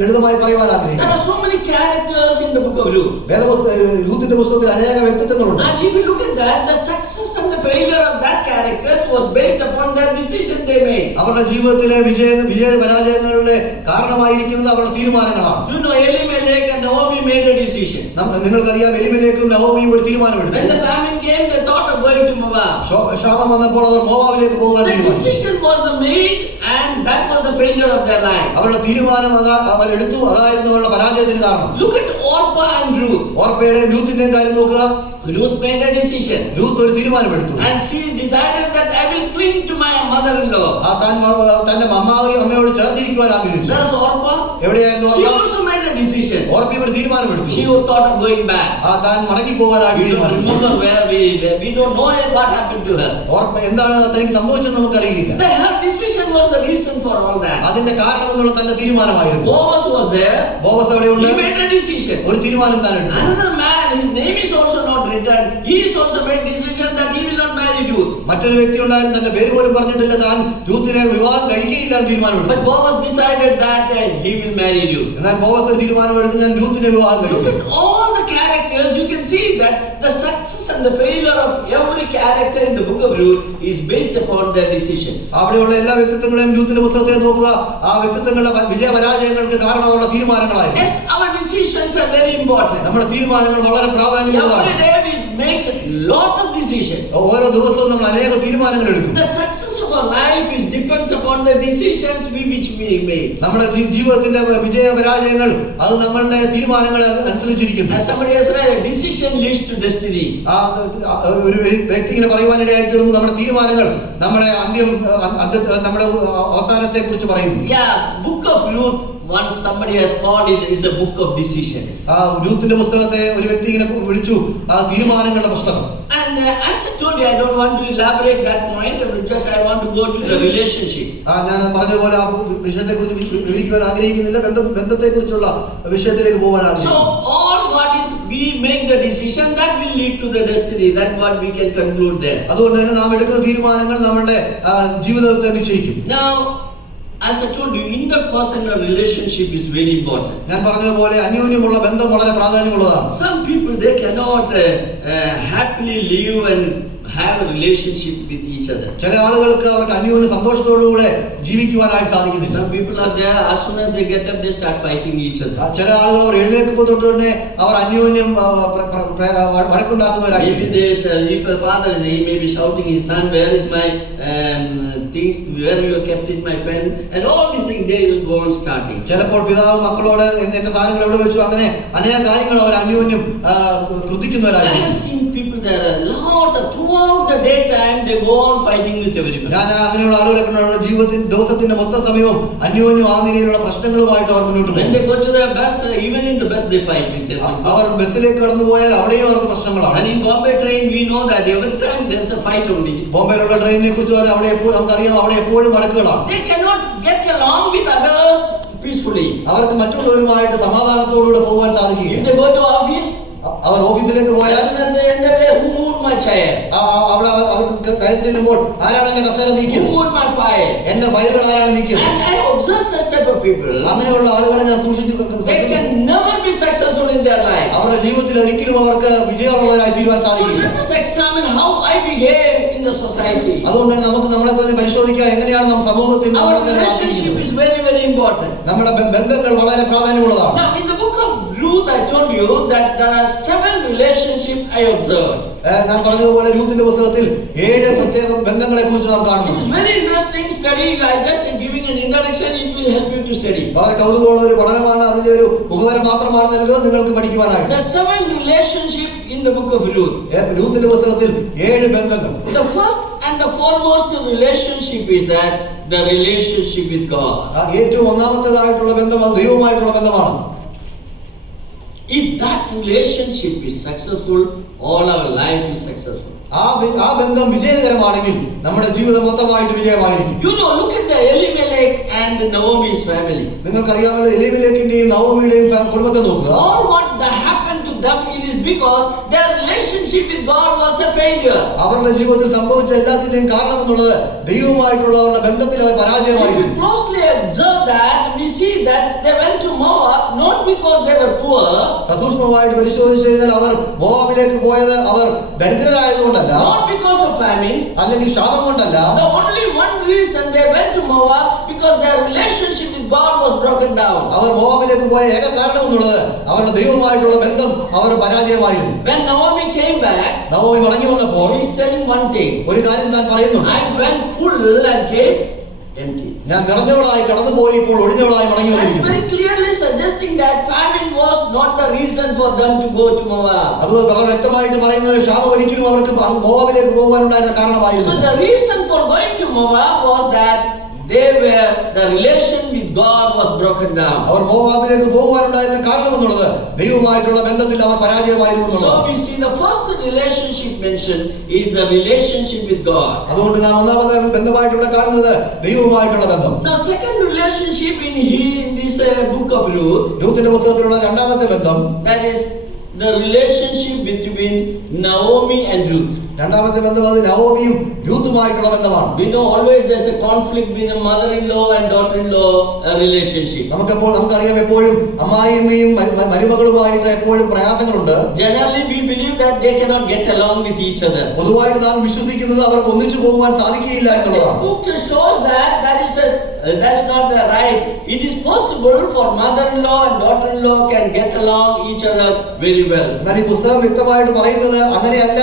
ലളിതമായി പറയുവാൻ There ആഗ്രഹിക്കുന്നു. are so many characters in the book of Ruth. രൂത്തിന്റെ പുസ്തകത്തിൽ അനേക വ്യക്തിത്വങ്ങളുണ്ട്. And if you look at that, the success and the failure of that characters was based upon their decision they made. അവരുടെ ജീവിതത്തിലെ വിജയ പരാജയങ്ങളുടെ കാരണമായിരിക്കുന്നത് അവരുടെ തീരുമാനങ്ങളാണ്. You know, Elimelech and Naomi made a decision. നിങ്ങൾക്കറിയാം, എലിമേലെക്കും നഹോമിയും ഒരു തീരുമാനമെടുത്തു. When the famine came, they thought of going to Moab. ക്ഷാമം വന്നപ്പോൾ അവർ മോവാബിലേക്ക് പോകാൻ The തീരുമാനിച്ചു. decision was made, and that was the failure of their life. അവരുടെ തീരുമാനം അവർ എടുത്തു, അതായിരുന്നു അവരുടെ പരാജയത്തിന് കാരണം. Look at Orpah and Ruth. ഓർപ്പയുടെയും രൂത്തിന്റെയും കാര്യം നോക്കുക. Ruth made a decision, Ruth ഒരു തീരുമാനമെടുത്തു. and she decided that I will cling to my mother-in-law. തന്റെ അമ്മയോട് ചേർന്നിരിക്കുവാൻ ആഗ്രഹിച്ചു. Whereas Orpah, എവിടെയായിരുന്നു she ഓർപ്പ? also made a decision. ഓർപ്പ ഒരു തീരുമാനമെടുത്തു. She thought of going back. താൻ മടങ്ങി പോകാനായിട്ട് We don't തീരുമാനിച്ചു. remember where we don't know what happened to her. ഓർപ്പ എന്താണ് തനിക്ക് സംഭവിച്ചത് നമുക്കറിയില്ല. Her decision was the reason for all that. അതിന്റെ കാരണം എന്നുള്ള തന്റെ തീരുമാനമായിരുന്നു. Boaz was there. ബോവസ് എവിടെയുണ്ട്? He made a decision. ഒരു തീരുമാനം താൻ എടുത്തു. Another man, his name is also not written. He is also made decision that he will not marry Ruth. മറ്റൊരു വ്യക്തി ഉണ്ടായിരുന്നു, തന്റെ പേര് പോലും പറഞ്ഞിട്ടില്ല, താൻ രൂത്തിനെ വിവാഹം കഴിക്കുകയില്ല എന്ന് തീരുമാനമെടുത്തു. But Boaz decided that he will marry Ruth. എന്നാൽ ബോവസ് ഒരു തീരുമാനമെടുത്ത് ഞാൻ രൂത്തിനെ വിവാഹം Look കഴിക്കും. at all the characters. You can see that the success and the failure of every character in the book of Ruth is based upon their decisions. അവിടെയുള്ള എല്ലാ വ്യക്തിത്വങ്ങളെയും രൂത്തിന്റെ പുസ്തകത്തെ നോക്കുക. ആ വ്യക്തിത്വങ്ങളുടെ വിജയ പരാജയങ്ങൾക്ക് കാരണം അവരുടെ തീരുമാനങ്ങളായിരുന്നു. Yes, our decisions are very important. നമ്മുടെ തീരുമാനങ്ങൾ വളരെ പ്രാധാന്യമുള്ളതാണ്. Every day we make a lot of decisions. ഓരോ ദിവസവും നമ്മൾ അനേക തീരുമാനങ്ങൾ എടുക്കും. The success of our life depends upon the decisions which we make. നമ്മുടെ ജീവിതത്തിന്റെ വിജയ പരാജയങ്ങൾ അത് നമ്മളുടെ തീരുമാനങ്ങൾ അനുസരിച്ചിരിക്കുന്നു. As somebody has said, a decision leads to destiny. ഒരു വ്യക്തി ഇങ്ങനെ പറയുവാനിടയായി തീർന്നു, നമ്മുടെ തീരുമാനങ്ങൾ നമ്മുടെ നമ്മുടെ അവസാനത്തെ കുറിച്ച് പറയുന്നു. Yeah, book of Ruth, once somebody has called it, is a book of decisions. രൂത്തിന്റെ പുസ്തകത്തെ ഒരു വ്യക്തി ഇങ്ങനെ വിളിച്ചു തീരുമാനങ്ങളുടെ പുസ്തകം. And as I told you, I don't want to elaborate that point. Just I want to go to the relationship. ഞാൻ പറഞ്ഞതുപോലെ ആ വിഷയത്തെ കുറിച്ച് വിവരിക്കുവാൻ ആഗ്രഹിക്കുന്നില്ല. ബന്ധത്തെ കുറിച്ചുള്ള വിഷയത്തിലേക്ക് പോകാൻ So ആഗ്രഹിക്കുന്നു. all what is we make the decision that will lead to the destiny. That what we can conclude there. അതുകൊണ്ട് തന്നെ നാം എടുക്കുന്ന തീരുമാനങ്ങൾ നമ്മളുടെ ജീവിതത്തെ നിശ്ചയിക്കും. Now, As I told you, interpersonal relationship is very important. ഞാൻ പറഞ്ഞതുപോലെ അന്യോന്യമുള്ള ബന്ധം വളരെ പ്രാധാന്യമുള്ളതാണ്. Some people, they cannot happily live and have a relationship with each other. ചില ആളുകൾക്ക് അവർക്ക് അന്യോന്യ സന്തോഷത്തോടുകൂടെ ജീവിക്കുവാനായിട്ട് സാധിക്കുന്നില്ല. Some people are there, as soon as they get up, they start fighting each other. ചില ആളുകൾ അവർ എഴുന്നേൽക്കുമ്പോൾ തൊട്ട് തന്നെ അവർ അന്യോന്യം വഴക്കുണ്ടാക്കുന്നവരായിരിക്കും. Maybe if a father is, he may be shouting his son, where is my things, where you have kept it, my pen, and all these things they will go on starting. ചിലപ്പോൾ പിതാവ് മക്കളോട് എന്റെ സാധനങ്ങൾ എവിടെ വെച്ചു, അങ്ങനെ അനേക കാര്യങ്ങൾ അവർ അന്യോന്യം കൃതിക്കുന്നവരായിരിക്കും. I have seen people that are lot throughout the daytime they go on fighting with everyone. ഞാൻ അങ്ങനെയുള്ള ആളുകളെ കണ്ടു. ജീവിതത്തിന്റെ ദിവസത്തിന്റെ മൊത്തം സമയവും അന്യോന്യം ആ നിലയിലുള്ള പ്രശ്നങ്ങളുമായിട്ട് അവർ മുന്നോട്ട് പോകും. When they go to the bus, even in the bus they fight with everyone. അവർ ബസ്സിലേക്ക് കടന്നു പോയാൽ അവിടെയും അവർക്ക് പ്രശ്നങ്ങളാണ്. And in Bombay train we know that every time there is a fight only. ബോംബെയിലുള്ള ട്രെയിനിനെ കുറിച്ച് അവിടെ എപ്പോഴും നമുക്കറിയാം, അവിടെ എപ്പോഴും വഴക്കുകളാണ്. They cannot get along with others peacefully. അവർക്ക് മറ്റുള്ളവരുമായിട്ട് സമാധാനത്തോടുകൂടെ പോകാൻ സാധിക്കില്ല. If they go to office, അവർ ഓഫീസിലേക്ക് പോയാൽ as soon as they enter there, who moved my chair? അവിടെ അവർക്ക് കയറി ചെല്ലുമ്പോൾ ആരാണ് എന്റെ കസേര നീക്കിയത്, Who moved my file? എന്റെ ഫയലുകൾ ആരാണ് നീക്കിയത്. And I observe such type of people. അങ്ങനെയുള്ള ആളുകളെ ഞാൻ സൂക്ഷിച്ചു. They can never be successful in their life. അവരുടെ ജീവിതത്തിൽ ഒരിക്കലും അവർക്ക് വിജയമുള്ളവരായി തീരുവാൻ So സാധിക്കില്ല. let us examine how I behave in the society. അതുകൊണ്ട് നമുക്ക് നമ്മളെ തന്നെ പരിശോധിക്കാം, എങ്ങനെയാണ് നാം സമൂഹത്തിൽ Our relationship is very, very important. നമ്മുടെ ബന്ധങ്ങൾ വളരെ പ്രാധാന്യമുള്ളതാണ്. Now, in the book of Ruth, I told you that there are 7 relationships I observed. നാം പറഞ്ഞതുപോലെ രൂത്തിന്റെ പുസ്തകത്തിൽ 7 പ്രത്യേക ബന്ധങ്ങളെ കുറിച്ച് നാം കാണുന്നു. It's very interesting study. I just giving an introduction. It will help you to study. വളരെ കൗതുകമുള്ള ഒരു പഠനമാണ്. അതിന്റെ ഒരു മുഖവര മാത്രമാണ് നൽകുന്നത് നിങ്ങൾക്ക് പഠിക്കുവാനായിട്ട്. The 7 relationships in the book of Ruth. രൂത്തിന്റെ പുസ്തകത്തിൽ 7 ബന്ധങ്ങൾ. The first and the foremost relationship is that the relationship with God. ഏറ്റവും ഒന്നാമത്തേതായിട്ടുള്ള ബന്ധം അത് ദൈവവുമായിട്ടുള്ള ബന്ധമാണ്. If that relationship is successful, all our life is successful. ആ ബന്ധം വിജയകരമാണെങ്കിൽ നമ്മുടെ ജീവിതം മൊത്തമായിട്ട് വിജയമായിരിക്കും. You know, look at the Elimelech and Naomi's family. നിങ്ങൾക്കറിയാമല്ലോ എലീമേലെക്കിന്റെയും നവോമിയുടെയും കുടുംബത്തെ നോക്കുക. All what that happened to them, it is because their relationship with God was a failure. അവരുടെ ജീവിതത്തിൽ സംഭവിച്ച എല്ലാത്തിന്റെയും കാരണം എന്നുള്ളത് ദൈവവുമായിട്ടുള്ള അവരുടെ ബന്ധത്തിൽ അവർ If പരാജയമായിരുന്നു. we closely observe that, we see that they went to Moab not because they were poor, സസൂക്ഷ്മമായിട്ട് പരിശോധിച്ചു കഴിഞ്ഞാൽ അവർ മോവാബിലേക്ക് പോയത് അവർ ദരിദ്രരായതുകൊണ്ടല്ല, not because of famine. അല്ലെങ്കിൽ ശാപം കൊണ്ടല്ല. The only one reason they went to Moab because their relationship with God was broken down. അവർ മോവാബിലേക്ക് പോയ ഏക കാരണം എന്നുള്ളത് അവരുടെ ദൈവവുമായിട്ടുള്ള ബന്ധം അവർ പരാജയമായിരുന്നു. When Naomi came back, Naomi മടങ്ങി വന്നപ്പോൾ she is telling one thing. ഒരു കാര്യം താൻ പറയുന്നു, I went full and came empty. ഞാൻ നിറഞ്ഞവളായി കടന്നുപോയി, ഇപ്പോൾ ഒഴിഞ്ഞവളായി മടങ്ങി That's വന്നിരിക്കുന്നു. very clearly suggesting that famine was not the reason for them to go to Moab. അത് വളരെ വ്യക്തമായിട്ട് പറയുന്നത് ശാപം ഒരിക്കലും അവർക്ക് മോവാബിലേക്ക് പോകാനുണ്ടായിരുന്ന So കാരണമായിരുന്നു. the reason for going to Moab was that the relation with God was broken down. അവർ മോവാബിലേക്ക് പോകാനുണ്ടായിരുന്ന കാരണം എന്നുള്ളത് ദൈവവുമായിട്ടുള്ള ബന്ധത്തിൽ അവർ പരാജയമായിരുന്നു. So we see the first relationship mentioned is the relationship with God. അതുകൊണ്ട് നാം ഒന്നാമത്തെ ബന്ധമായിട്ട് ഇവിടെ കാണുന്നത് ദൈവവുമായിട്ടുള്ള ബന്ധം. The second relationship in this book of Ruth, രൂത്തിന്റെ പുസ്തകത്തിലുള്ള രണ്ടാമത്തെ ബന്ധം, that is the relationship between Naomi and Ruth. രണ്ടാമത്തെ ബന്ധം അത് നവോമിയും രൂത്തുമായിട്ടുള്ള ബന്ധമാണ്. We know always there's a conflict between a mother-in-law and daughter-in-law relationship. നമുക്കറിയാം എപ്പോഴും അമ്മായിയമ്മയും മരുമകളുമായിട്ട് എപ്പോഴും പ്രയാസങ്ങളുണ്ട്. Generally we believe that they cannot get along with each other. പൊതുവായിട്ട് നാം വിശ്വസിക്കുന്നത് അവർക്ക് ഒന്നിച്ചു പോകുവാൻ സാധിക്കുകയില്ല This എന്നുള്ളതാണ്. book shows that's not the right. It is possible for mother-in-law and daughter-in-law can get along each other very well. എന്നാൽ ഈ പുസ്തകം വ്യക്തമായിട്ട് പറയുന്നത് അങ്ങനെയല്ല,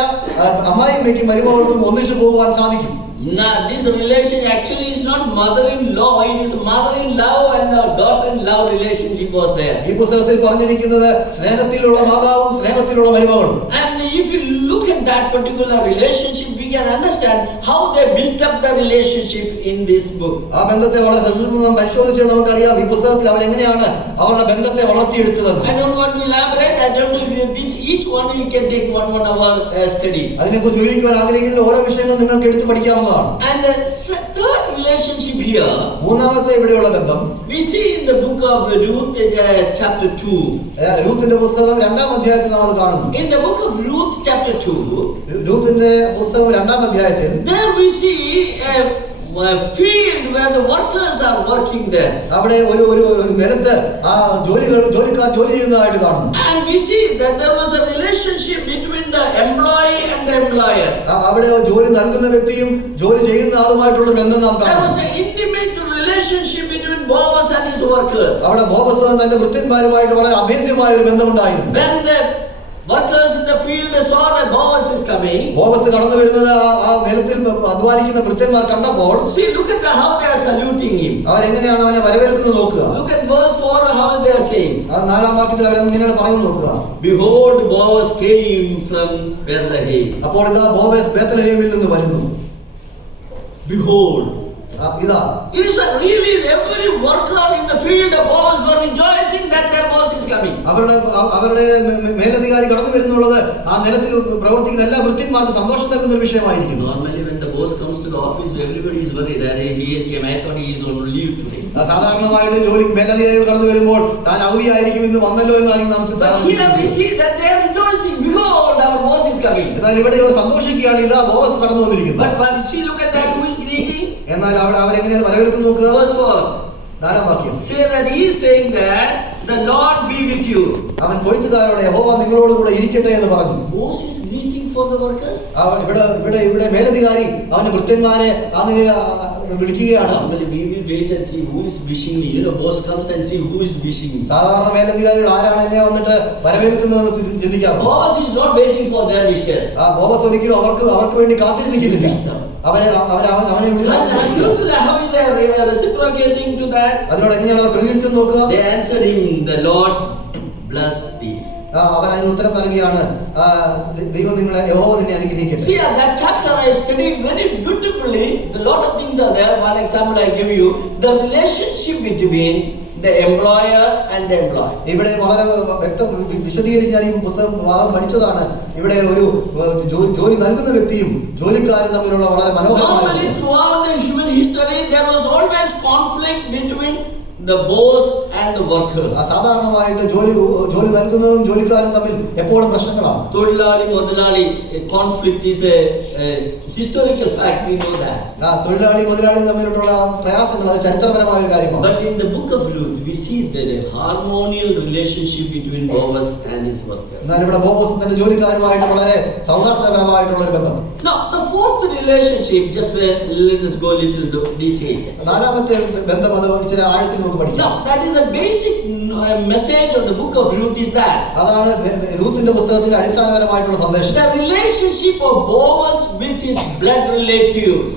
അമ്മായിയമ്മയ്ക്കും മരുമകൾക്കും ഒന്നിച്ചു പോകുവാൻ സാധിക്കും. Now, this relation actually is not mother-in-law, it is mother-in-law and the daughter-in-law relationship was there. ഈ പുസ്തകത്തിൽ പറഞ്ഞിരിക്കുന്നത് സ്നേഹത്തിലുള്ള മാതാവും സ്നേഹത്തിലുള്ള മരുമകളും. And if you look at that particular relationship, we can understand how they built up the relationship in this book. ആ ബന്ധത്തെ വളരെ സൂക്ഷ്മമായി പരിശോധിച്ചാൽ നമുക്കറിയാം ഈ പുസ്തകത്തിൽ അവരെങ്ങനെയാണ് അവരുടെ ബന്ധത്തെ വളർത്തിയെടുത്തത്. I don't want to elaborate. I don't want to each one you can take one hour studies. അതിനെക്കുറിച്ച് വിവരിക്കുവാൻ ആഗ്രഹിക്കുന്ന ഓരോ വിഷയങ്ങളും നിങ്ങൾക്ക് എടുത്തു പഠിക്കാവുന്നതാണ്. And the third relationship here, മൂന്നാമത്തെ ഇവിടെയുള്ള ബന്ധം we see in the book of Ruth chapter 2. രൂത്തിന്റെ പുസ്തകം 2-ാം അധ്യായത്തിൽ നാം അത് കാണുന്നു. In the book of Ruth chapter 2, രൂത്തിന്റെ പുസ്തകം 2-ാം അധ്യായത്തിൽ there we see field where the workers are working there. അവിടെ ഒരു നിലത്ത് ആ ജോലിക്കാർ ജോലി ചെയ്യുന്നതായിട്ട് കാണുന്നു. And we see that there was a relationship between the employee and the employer. അവിടെ ജോലി നൽകുന്ന വ്യക്തിയും ജോലി ചെയ്യുന്ന ആളുമായിട്ടുള്ള ബന്ധം നാം There was കാണുന്നു. an intimate relationship between Boaz and his workers. അവിടെ ബോവസ് തന്റെ വൃത്യന്മാരുമായിട്ട് വളരെ അഭേദ്യമായ ഒരു ബന്ധമുണ്ടായിരുന്നു. When the workers in the field saw that Boaz is coming, Boaz കടന്നു വരുന്നത് ആ നിലത്തിൽ അധ്വാനിക്കുന്ന വൃത്യന്മാർ കണ്ടപ്പോൾ, see, look at how they are saluting him. അവരെങ്ങനെയാണ് അവനെ വരവേൽക്കുന്നത് നോക്കുക. Look at verse 4, how they are saying. ആ 4-ാം വാക്യത്തിൽ അവരെങ്ങനെയാണ് പറയുന്നത് നോക്കുക. Behold, Boaz came from Bethlehem. അപ്പോൾ ഇതാ ബോവസ് ബേത്ലഹേമിൽ നിന്ന് വരുന്നു. Behold. ഇതാ It is really every worker in the field of Boaz were rejoicing that their boss is coming. അവരുടെ മേലധികാരി കടന്നു വരുന്നുള്ളത് ആ നിലത്തിൽ പ്രവർത്തിക്കുന്ന എല്ലാ വൃത്യന്മാർക്ക് സന്തോഷം നൽകുന്ന ഒരു വിഷയമായിരിക്കുന്നു. Normally when the boss comes to the office, everybody is worried. He came, I thought he is on leave today. സാധാരണമായിട്ട് ജോലി മേലധികാരികൾ കടന്നു വരുമ്പോൾ താൻ അവധിയായിരിക്കും ഇന്ന് വന്നല്ലോ എന്നായിരിക്കും നാം Here we see that they are rejoicing. Behold, our boss is coming. എന്നാൽ ഇവിടെ ഇവർ സന്തോഷിക്കുകയാണ്, ഇതാ ബോവസ് കടന്നു വന്നിരിക്കുന്നു. But see, look at that, who is greeting? എന്നാൽ അവരെങ്ങനെയാണ് വരവേൽക്കുന്നത് നോക്കുക. Verse 4. 4-ാം വാക്യം. Say that he is saying that the Lord be with you. അവൻ കൊയ്ത്തുകാരോട് യഹോവ നിങ്ങളോട് കൂടെ ഇരിക്കട്ടെ എന്ന് പറഞ്ഞു. Boss is greeting for the workers. ഇവിടെ മേലധികാരി അവന്റെ വൃത്യന്മാരെ വിളിക്കുകയാണ്. Normally we will wait and see who is wishing me. Boss comes and see who is wishing me. സാധാരണ മേലധികാരികൾ ആരാണ് എന്നെ വന്നിട്ട് വരവേൽക്കുന്നതെന്ന് ചിന്തിക്കാറുണ്ട്. Boss is not waiting for their wishes. Boaz ഒരിക്കലും അവർക്ക് വേണ്ടി കാത്തിരിക്കുന്നില്ല. അവനെ how they are reciprocating to that. അതിനോട് എങ്ങനെയാണ് അവർ പ്രതികരിച്ചത് നോക്കുക. They answered him, the Lord bless thee. അവൻ അതിന് ഉത്തരം നൽകുകയാണ്, ദൈവം നിങ്ങളെ യഹോവ നിന്നെ അനുഗ്രഹിക്കട്ടെ. See, that chapter I studied very beautifully. A lot of things are there. One example I give you, the relationship between the employer and the employee. ഇവിടെ വളരെ വിശദീകരിച്ച് ഞാൻ ഈ പുസ്തകം പഠിച്ചതാണ്. ഇവിടെ ഒരു ജോലി നൽകുന്ന വ്യക്തിയും ജോലിക്കാരും തമ്മിലുള്ള വളരെ മനോഹരമായ. Normally throughout the human history there was always conflict between the boss and the workers. സാധാരണമായിട്ട് ജോലി നൽകുന്നതും ജോലിക്കാരും തമ്മിൽ എപ്പോഴും പ്രശ്നങ്ങളാണ്. തൊഴിലാളി മുതലാളി conflict is a historical fact, we know that. തൊഴിലാളി മുതലാളി തമ്മിലുള്ള പ്രയാസങ്ങൾ അത് ചരിത്രപരമായ ഒരു കാര്യമാണ്. But in the book of Ruth we see that a harmonious relationship between Boaz and his workers. എന്നാൽ ഇവിടെ ബോവസ് തന്റെ ജോലിക്കാരുമായിട്ട് വളരെ സൗഹാർദ്ദപരമായിട്ടുള്ള ഒരു ബന്ധം. Now the fourth relationship, just let us go a little detail. 4-ാമത്തെ ബന്ധം അത് ഇച്ചിരി ആഴത്തിൽ നമുക്ക് പഠിക്കാം. Now that is the basic message of the book of Ruth is that അതാണ് രൂത്തിന്റെ പുസ്തകത്തിന്റെ അടിസ്ഥാനപരമായിട്ടുള്ള സന്ദേശം. the relationship of Boaz with his blood relatives.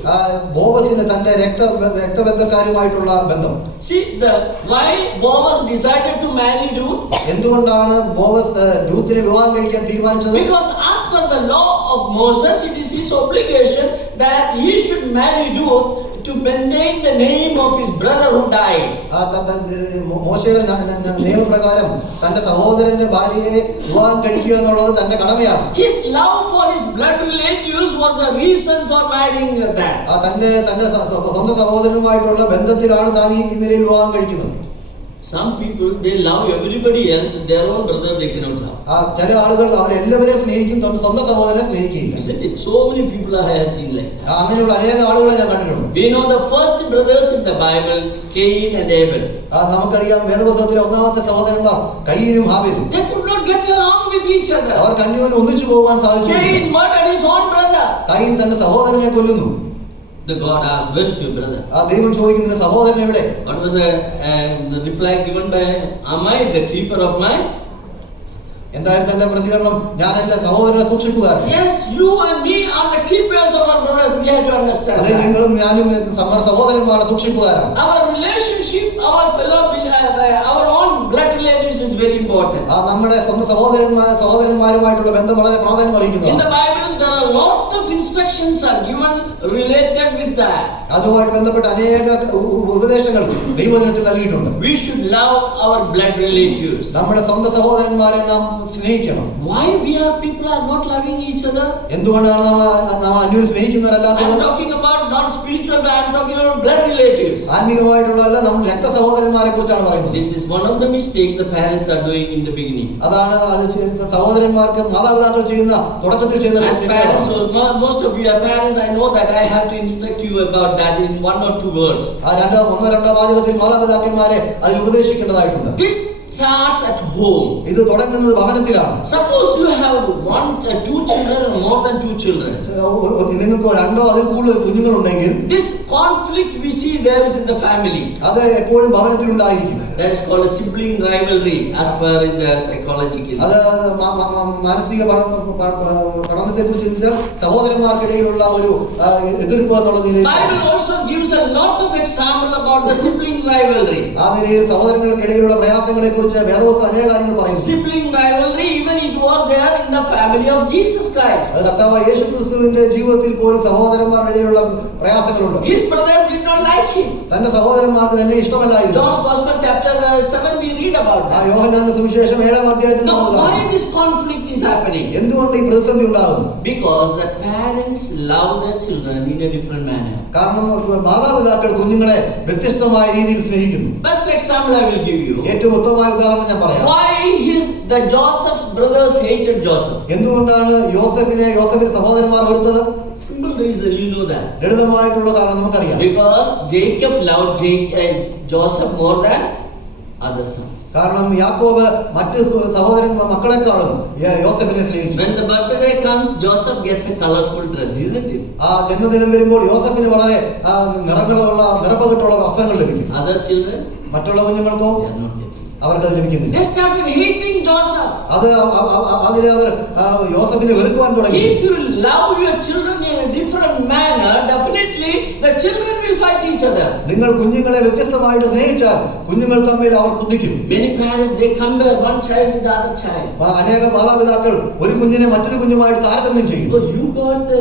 ബോവസിന് തന്റെ രക്തബന്ധക്കാരുമായിട്ടുള്ള ബന്ധം. See why Boaz decided to marry Ruth? എന്തുകൊണ്ടാണ് ബോവസ് രൂത്തിനെ വിവാഹം കഴിക്കാൻ തീരുമാനിച്ചത്? Because as per the law of Moses, it is his obligation that he should marry Ruth to maintain the name of his brother who died. മോശയുടെ നിയമപ്രകാരം തന്റെ സഹോദരന്റെ ഭാര്യയെ വിവാഹം കഴിക്കുക എന്നുള്ളത് തന്റെ കടമയാണ്. His love for his blood relatives was the reason for marrying that. തന്റെ സ്വന്തം സഹോദരനുമായിട്ടുള്ള ബന്ധത്തിലാണ് താൻ ഈ നിലയിൽ വിവാഹം കഴിക്കുന്നത്. Some people, they love everybody else, their own brother they cannot love. ചില ആളുകൾ അവരെല്ലാവരെയും സ്നേഹിക്കും, സ്വന്തം സഹോദരനെ സ്നേഹിക്കില്ല. Isn't it? So many people I have seen like that. അങ്ങനെയുള്ള അനേക ആളുകളെ ഞാൻ കണ്ടിട്ടുണ്ട്. We know the first brothers in the Bible, Cain and Abel. നമുക്കറിയാം വേദപുസ്തകത്തിലെ ഒന്നാമത്തെ സഹോദരന്മാർ കയീനും ഹാബേലും. They could not get along with each other. അവർക്ക് അന്യോന്യം ഒന്നിച്ചു പോകാൻ സാധിച്ചു. Cain murdered his own brother. കയീൻ തന്റെ സഹോദരനെ കൊല്ലുന്നു. The God asked, where is your brother? ദൈവം ചോദിക്കുന്നു, സഹോദരൻ എവിടെ? What was the reply given by Am I the keeper of my? എന്തായിരുന്നു തന്റെ പ്രതികരണം? ഞാൻ എന്റെ സഹോദരനെ സൂക്ഷിപ്പുകാരൻ. Yes, you and me are the keepers of our brothers. We have to understand. അതെ, നിങ്ങളും ഞാനും നമ്മുടെ സഹോദരന്മാരുടെ സൂക്ഷിപ്പുകാരാണ്. Our relationship, our own blood relatives is very important. നമ്മുടെ സ്വന്തം സഹോദരന്മാരുമായിട്ടുള്ള ബന്ധം വളരെ പ്രാധാന്യം അർഹിക്കുന്നു. In the Bible there are a lot of instructions are given related with that. അതുമായി ബന്ധപ്പെട്ട അനേക ഉപദേശങ്ങൾ ദൈവവചനത്തിൽ നൽകിയിട്ടുണ്ട്. We should love our blood relatives. നമ്മുടെ സ്വന്തം സഹോദരന്മാരെ നാം സ്നേഹിക്കണം. Why people are not loving each other? എന്തുകൊണ്ടാണ് നാം അന്യോന്യം സ്നേഹിക്കുന്നവരല്ലാത്തത്? I am talking about not spiritual, but I am talking about blood relatives. ആത്മീകമായിട്ടുള്ളതല്ല, നമ്മൾ രക്തസഹോദരന്മാരെ കുറിച്ചാണ് പറയുന്നത്. This is one of the mistakes the parents are doing in the beginning. അതാണ് സഹോദരന്മാർക്ക് മാതാപിതാക്കൾ ചെയ്യുന്ന തുടക്കത്തിൽ ചെയ്യുന്ന As parents, so most of you are parents, I know that I have to instruct you about that in one or two words. ആ ഒന്നോ രണ്ടോ വാചകത്തിൽ മാതാപിതാക്കന്മാരെ അതിൽ ഉപദേശിക്കേണ്ടതായിട്ടുണ്ട്. This starts at home. ഇത് തുടങ്ങുന്നത് ഭവനത്തിലാണ്. Suppose you have two children or more than two children. നിങ്ങൾക്ക് രണ്ടോ അതിൽ കൂടുതൽ കുഞ്ഞുങ്ങളുണ്ടെങ്കിൽ this conflict we see there is in the family. അത് എപ്പോഴും ഭവനത്തിൽ ഉണ്ടായിരിക്കും. That is called a sibling rivalry as per in the psychological. അത് മാനസിക പഠനത്തെ കുറിച്ച് ചിന്തിച്ചാൽ സഹോദരന്മാർക്കിടയിലുള്ള ഒരു എതിർപ്പ് എന്നുള്ള നിലയിൽ Bible also gives a lot of example about the sibling rivalry. ആ നിലയിൽ സഹോദരങ്ങൾക്കിടയിലുള്ള പ്രയാസങ്ങളെ കുറിച്ച് വേദപുസ്തകം അനേക കാര്യങ്ങൾ പറയുന്നു. Sibling rivalry even it was there in the family of Jesus Christ. അത് കർത്താവായ യേശുക്രിസ്തുവിന്റെ ജീവിതത്തിൽ പോലും സഹോദരന്മാരുടെ ഇടയിലുള്ള പ്രയാസങ്ങളുണ്ട്. His brothers did not like him. തന്റെ സഹോദരന്മാർക്ക് തന്നെ ഇഷ്ടമല്ലായിരുന്നു. John's Gospel chapter 7 we read about that. ആ യോഹന്നാന്റെ സുവിശേഷം 7-ാം അധ്യായത്തിൽ Now നമ്മൾ why കാണുന്നു. this conflict is happening? എന്തുകൊണ്ട് ഈ പ്രതിസന്ധി ഉണ്ടാകുന്നു? Because the parents love their children in a different manner. കാരണം മാതാപിതാക്കൾ കുഞ്ഞുങ്ങളെ വ്യത്യസ്തമായ രീതിയിൽ സ്നേഹിക്കുന്നു. Best example I will give you. ഏറ്റവും ഉത്തമമായ ഉദാഹരണം ഞാൻ പറയാം. Why the Joseph's brothers hated Joseph? എന്തുകൊണ്ടാണ് യോസേഫിന്റെ സഹോദരന്മാർ വെറുത്തത്? Simple reason, you know that. ലളിതമായിട്ടുള്ള കാരണം നമുക്കറിയാം. Because Jacob loved Joseph more than other sons. കാരണം യാക്കോബ് മറ്റ് മക്കളെക്കാളും യോസേഫിനെ സ്നേഹിച്ചു. When the birthday comes, Joseph gets a colorful dress, isn't it? ആ ജന്മദിനം വരുമ്പോൾ യോസേഫിന് വളരെ നിറപ്പകിട്ടുള്ള വസ്ത്രങ്ങൾ ലഭിക്കും. Other children, മറ്റുള്ള കുഞ്ഞുങ്ങൾക്കോ they are not getting. അവർക്കത് ലഭിക്കുന്നില്ല. They started hating Joseph. അതിലെ അവർ യോസേഫിനെ വെറുക്കുവാൻ തുടങ്ങി. If you love your children in a different manner, definitely the children will fight each other. നിങ്ങൾ കുഞ്ഞുങ്ങളെ വ്യത്യസ്തമായിട്ട് സ്നേഹിച്ചാൽ കുഞ്ഞുങ്ങൾ തമ്മിൽ അവർ കുതിക്കും. Many parents they compare one child with the other child. അനേക മാതാപിതാക്കൾ ഒരു കുഞ്ഞിനെ മറ്റൊരു കുഞ്ഞുമായിട്ട് താരതമ്യം ചെയ്യും. Oh, you got the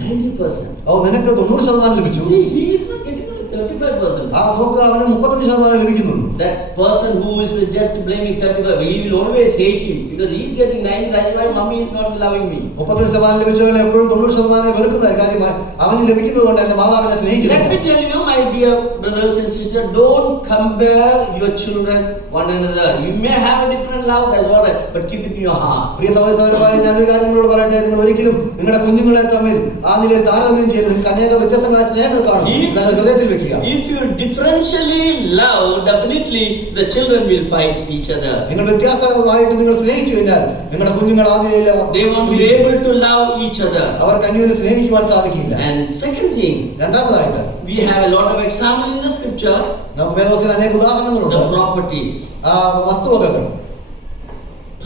90%. നിനക്ക് 90% ലഭിച്ചു. See, he is not getting only 35%. നോക്കുക, അവന് 35% ലഭിക്കുന്നുള്ളൂ. That person who is just blaming 35, he will always hate him because he is getting 90. That's why mommy is not loving me. 35% ലഭിച്ചവനെ എപ്പോഴും 90% വെറുക്കുന്ന കാര്യം അവന് ലഭിക്കുന്നത് കൊണ്ട് എന്റെ മാതാവിനെ സ്നേഹിക്കുന്നു. Let me tell you, my dear brothers and sisters, don't compare your children one another. You may have a different love, that's all right, but keep it in your heart. പ്രിയ സഹോദരന്മാരെ, ഞാനൊരു കാര്യം നിങ്ങളോട് പറയട്ടെ, നിങ്ങൾ ഒരിക്കലും നിങ്ങളുടെ കുഞ്ഞുങ്ങളെ തമ്മിൽ ആ നിലയിൽ താരതമ്യം ചെയ്യരുത്. നിങ്ങൾക്ക് അനേക വ്യത്യസ്തമായ സ്നേഹങ്ങൾ കാണും, ഹൃദയത്തിൽ വെക്കുക. If you differentially love, definitely the children will fight each other. നിങ്ങൾ വ്യത്യാസമായിട്ട് നിങ്ങൾ സ്നേഹിച്ചു കഴിഞ്ഞാൽ നിങ്ങളുടെ കുഞ്ഞുങ്ങൾ ആ നിലയിൽ they won't be able to love each other. അവർക്ക് അന്യോന്യം സ്നേഹിക്കുവാൻ സാധിക്കില്ല. And second thing, രണ്ടാമതായിട്ട് we have a lot of example in the scripture. നമുക്ക് വേദപുസ്തകത്തിൽ അനേക ഉദാഹരണങ്ങളുണ്ട്. The properties. വസ്തുവകകൾ.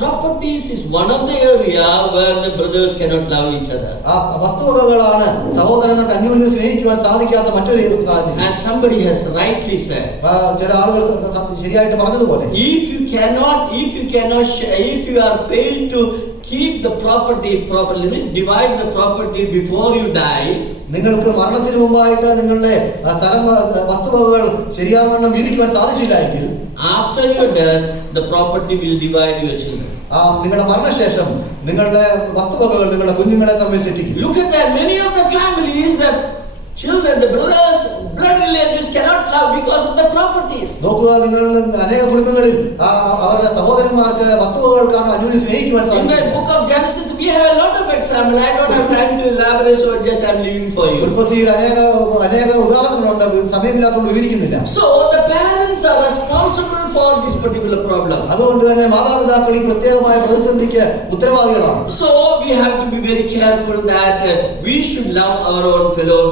Properties is one of the area where the brothers cannot love each other. വസ്തുവകകളാണ് സഹോദരങ്ങൾക്ക് അന്യോന്യം സ്നേഹിക്കുവാൻ സാധിക്കാത്ത മറ്റൊരു സാഹചര്യം. As somebody has rightly said. ചില ആളുകൾ ശരിയായിട്ട് പറഞ്ഞതുപോലെ, if you are failed to keep the property properly, means divide the property before you die. നിങ്ങൾക്ക് മരണത്തിന് മുമ്പായിട്ട് നിങ്ങളുടെ വസ്തുവകകൾ ശരിയാവണ്ണം വീതിക്കുവാൻ സാധിച്ചില്ലെങ്കിൽ, after your death the property will divide your children. നിങ്ങളുടെ മരണശേഷം നിങ്ങളുടെ വസ്തുവകകൾ നിങ്ങളുടെ കുഞ്ഞുങ്ങളെ തമ്മിൽ തെറ്റിക്കും. Look at that, many of the families, the children, the brothers, blood relatives cannot love because of the properties. നോക്കുക, നിങ്ങളുടെ അനേക കുടുംബങ്ങളിൽ അവരുടെ സഹോദരന്മാർക്ക് വസ്തുവകകൾക്കാണ് അന്യോന്യം സ്നേഹിക്കുവാൻ സാധിക്കും. In the book of Genesis we have a lot of example. I don't have time to elaborate, so just I'm leaving for you. ഉൽപ്പത്തിയിൽ അനേക ഉദാഹരണങ്ങളുണ്ട്, സമയമില്ലാത്തതുകൊണ്ട് വിവരിക്കുന്നില്ല. So the parents are responsible for this particular problem. അതുകൊണ്ട് തന്നെ മാതാപിതാക്കൾ ഈ പ്രത്യേകമായ പ്രതിസന്ധിക്ക് ഉത്തരവാദികളാണ്. So we have to be very careful that we should love our own fellow